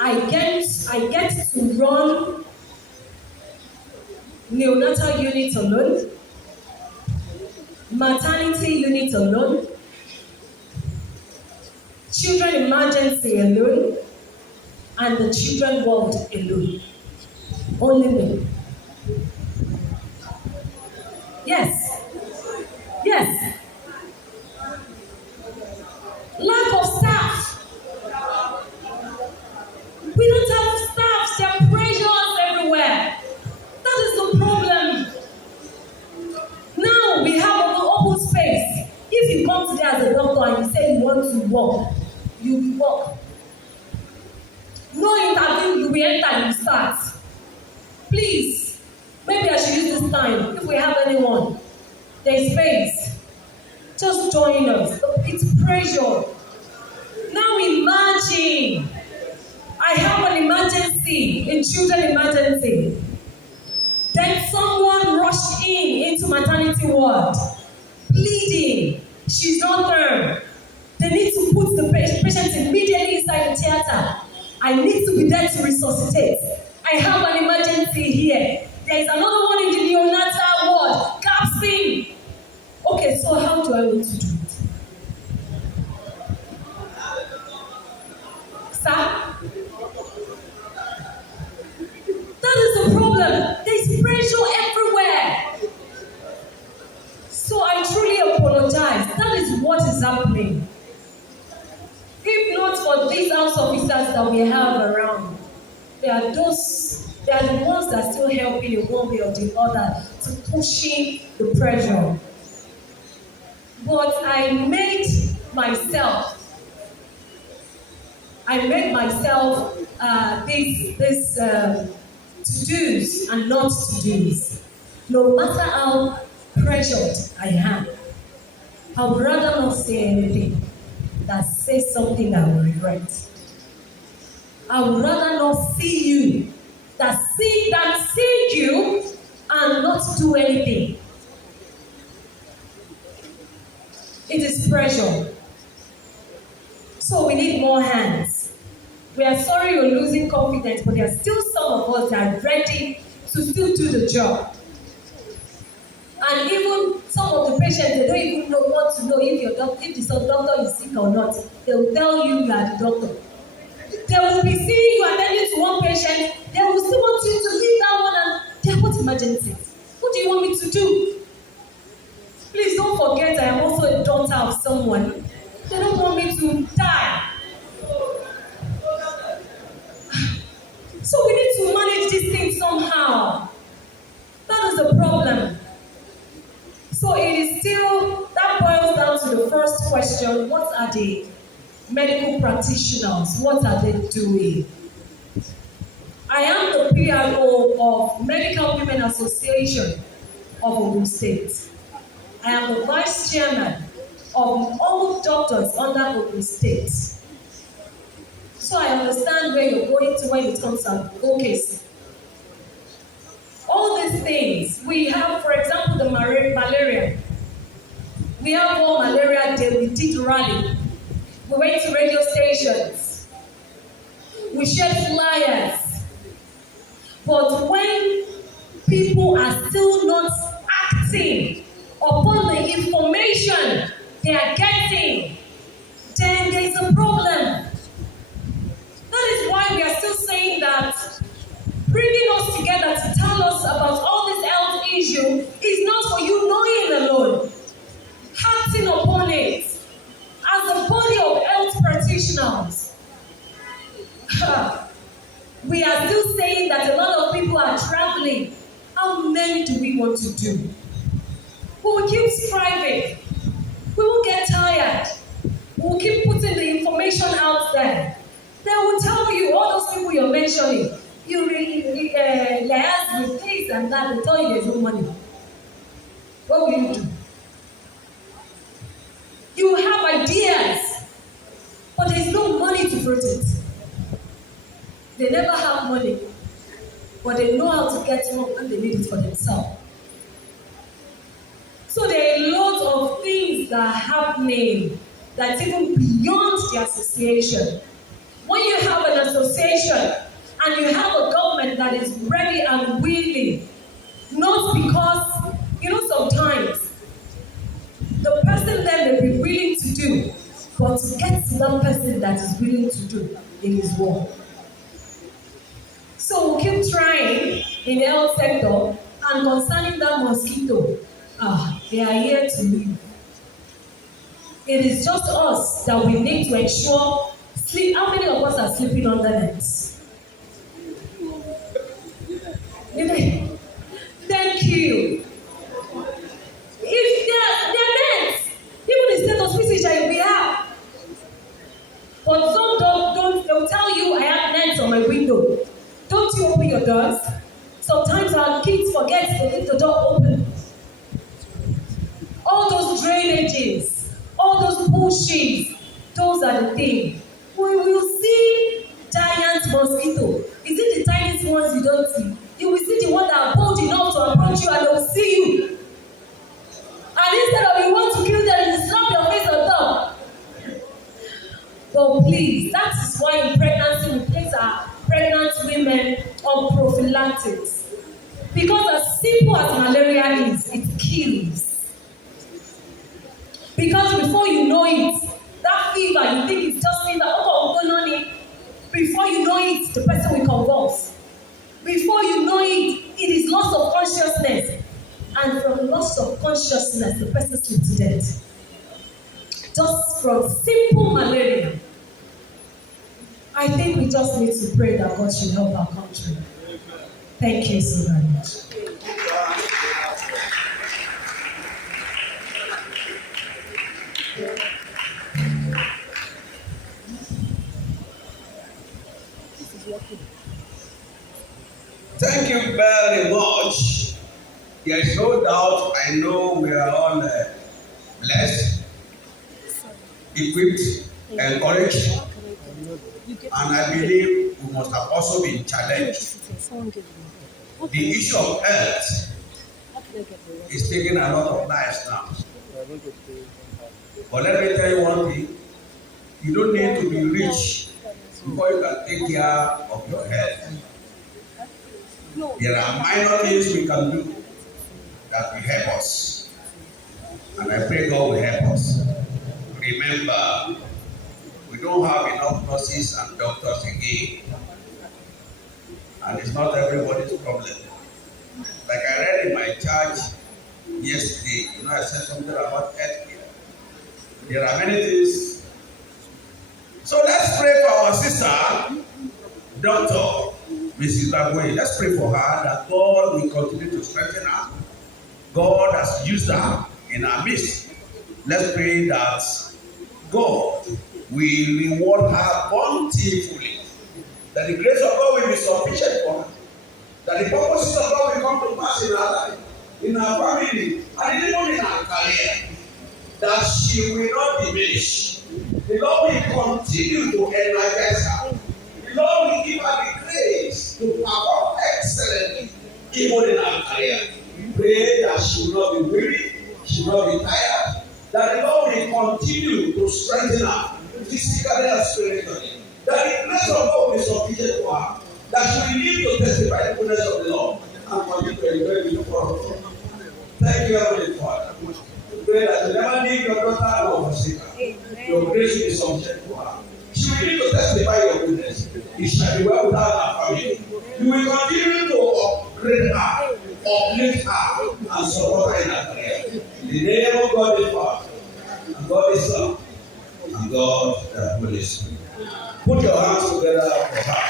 I get to run neonatal unit alone, maternity unit alone, children emergency alone, and the children ward alone. Only me. Yes. Yes. Lack of staff. We don't have staff. There are pressures everywhere. That is the problem. Now we have an open space. If you come today as a doctor and you say you want to work, you will work. No interview, you will enter and you start. Please, maybe I should use this time. If we have anyone, there is space. Just join us. It's pressure. Now imagine, I have an emergency, in children emergency. Then someone rushed into maternity ward, bleeding. She's not there. They need to put the patient immediately inside the theater. I need to be there to resuscitate. I have an emergency here. There is another one in the neonatal ward, gasping. Okay, so how do I want to do it? Sir? That is the problem. There is pressure everywhere. So I truly apologize. That is what is happening. If not for these house officers that we have around, they are the ones that are still helping in one way or the other to pushing the pressure. But I made myself this to-dos and not to-dos. No matter how pressured I am, I would rather not say anything than say something I will regret. I would rather not see you than see you and not do anything. It is pressure. So we need more hands. We are sorry you're losing confidence, but there are still some of us that are ready to still do the job. And even some of the patients, they don't even want to know if the doctor is sick or not. They will tell you are the doctor. They will be seeing you attending to one patient. They will still want you to leave that one and they're what emergency. What do you want me to do? Please don't forget I am also a daughter of someone. They don't want me to die. So we need to manage this thing somehow. That is the problem. So it is still, that boils down to the first question, what are the medical practitioners? What are they doing? I am the PRO of Medical Women Association of Ogun State. I am the vice chairman of all doctors under Ogun State. So I understand where you're going to when it comes to advocacy. All these things, we have, for example, the malaria. We have World Malaria Day, we did rally. We went to radio stations. We shared flyers. But when people are still not acting upon the information they are getting, then there is a problem. That is why we are still saying that bringing us together to tell us about all this health issue is not for you knowing alone. Acting upon it as a body of health practitioners. We are still saying that a lot of people are traveling. How many do we want to do? We will keep striving. We will get tired. We will keep putting the information out there. They will tell you, all those people you're mentioning, you liaise with this and that, they tell you there's no money. What will you do? You have ideas, but there's no money to put it. They never have money, but they know how to get one and they need it for themselves. So there are a lot of things that are happening that's even beyond the association. When you have an association and you have a government that is ready and willing, not because, sometimes the person then may be willing to do, but to get to that person that is willing to do, it is war. So we'll keep trying in the health sector, and concerning that mosquito, they are here to live. It is just us that we need to ensure sleep. How many of us are sleeping under nets? Thank you. If they're nets, even the state hospital we have. But some don't, they'll tell you I have nets on my window. Don't you open your doors? Sometimes our kids forget to leave the door open. All those drainages, all those bushes, those are the things. We will see giant mosquito. Is it the tiniest ones you don't see? You will see the ones that are bold enough to approach you and they will see you. And instead of you want to kill them, you slap your face on top. But please, that is why in pregnancy we place our pregnant women on prophylactics. Because as simple as malaria is, it kills. Because before you know it, that fever, you think it's just fever, before you know it, the person will convulse. Before you know it, it is loss of consciousness. And from loss of consciousness, the person sleeps to death. Just from simple malaria. I think we just need to pray that God should help our country. Thank you so very much. Thank you very much. There is no doubt, I know we are all blessed equipped, encouraged, and I believe we must have also been challenged. The issue of health is taking a lot of lives now. But let me tell you one thing, you don't need to be rich before you can take care of your health. There are minor things we can do that will help us. And I pray God will help us. Remember, we don't have enough nurses and doctors again. And it's not everybody's problem. Like I read in my church yesterday, I said something about healthcare. There are many things. So let's pray for our sister, Dr. Mrs. Bagwe. Let's pray for her that God will continue to strengthen her. God has used her in our midst. Let's pray that God will reward her bountifully. That the grace of God will be sufficient for her. That the purposes of God will come to pass in her life, in her family, and even in her career. That she will not diminish. The Lord will continue to energize her. The Lord will give her the grace to perform excellently, even in her career. We pray that she will not be weary, she will not be tired. That the Lord will continue to strengthen her physically and spiritually. That the grace of God will be sufficient for her. That she will live to testify the goodness of the Lord and continue to enjoy the power. Thank you, Heavenly Father. We pray that you never leave your daughter nor forsake her. Your grace will be sufficient for her. She will need to testify your goodness. It shall be well with her and her family. You will continue to upgrade her, uplift her, and support her in her career. In the name of God the Father, and God the Son, and God the Holy Spirit. Put your hands together for her.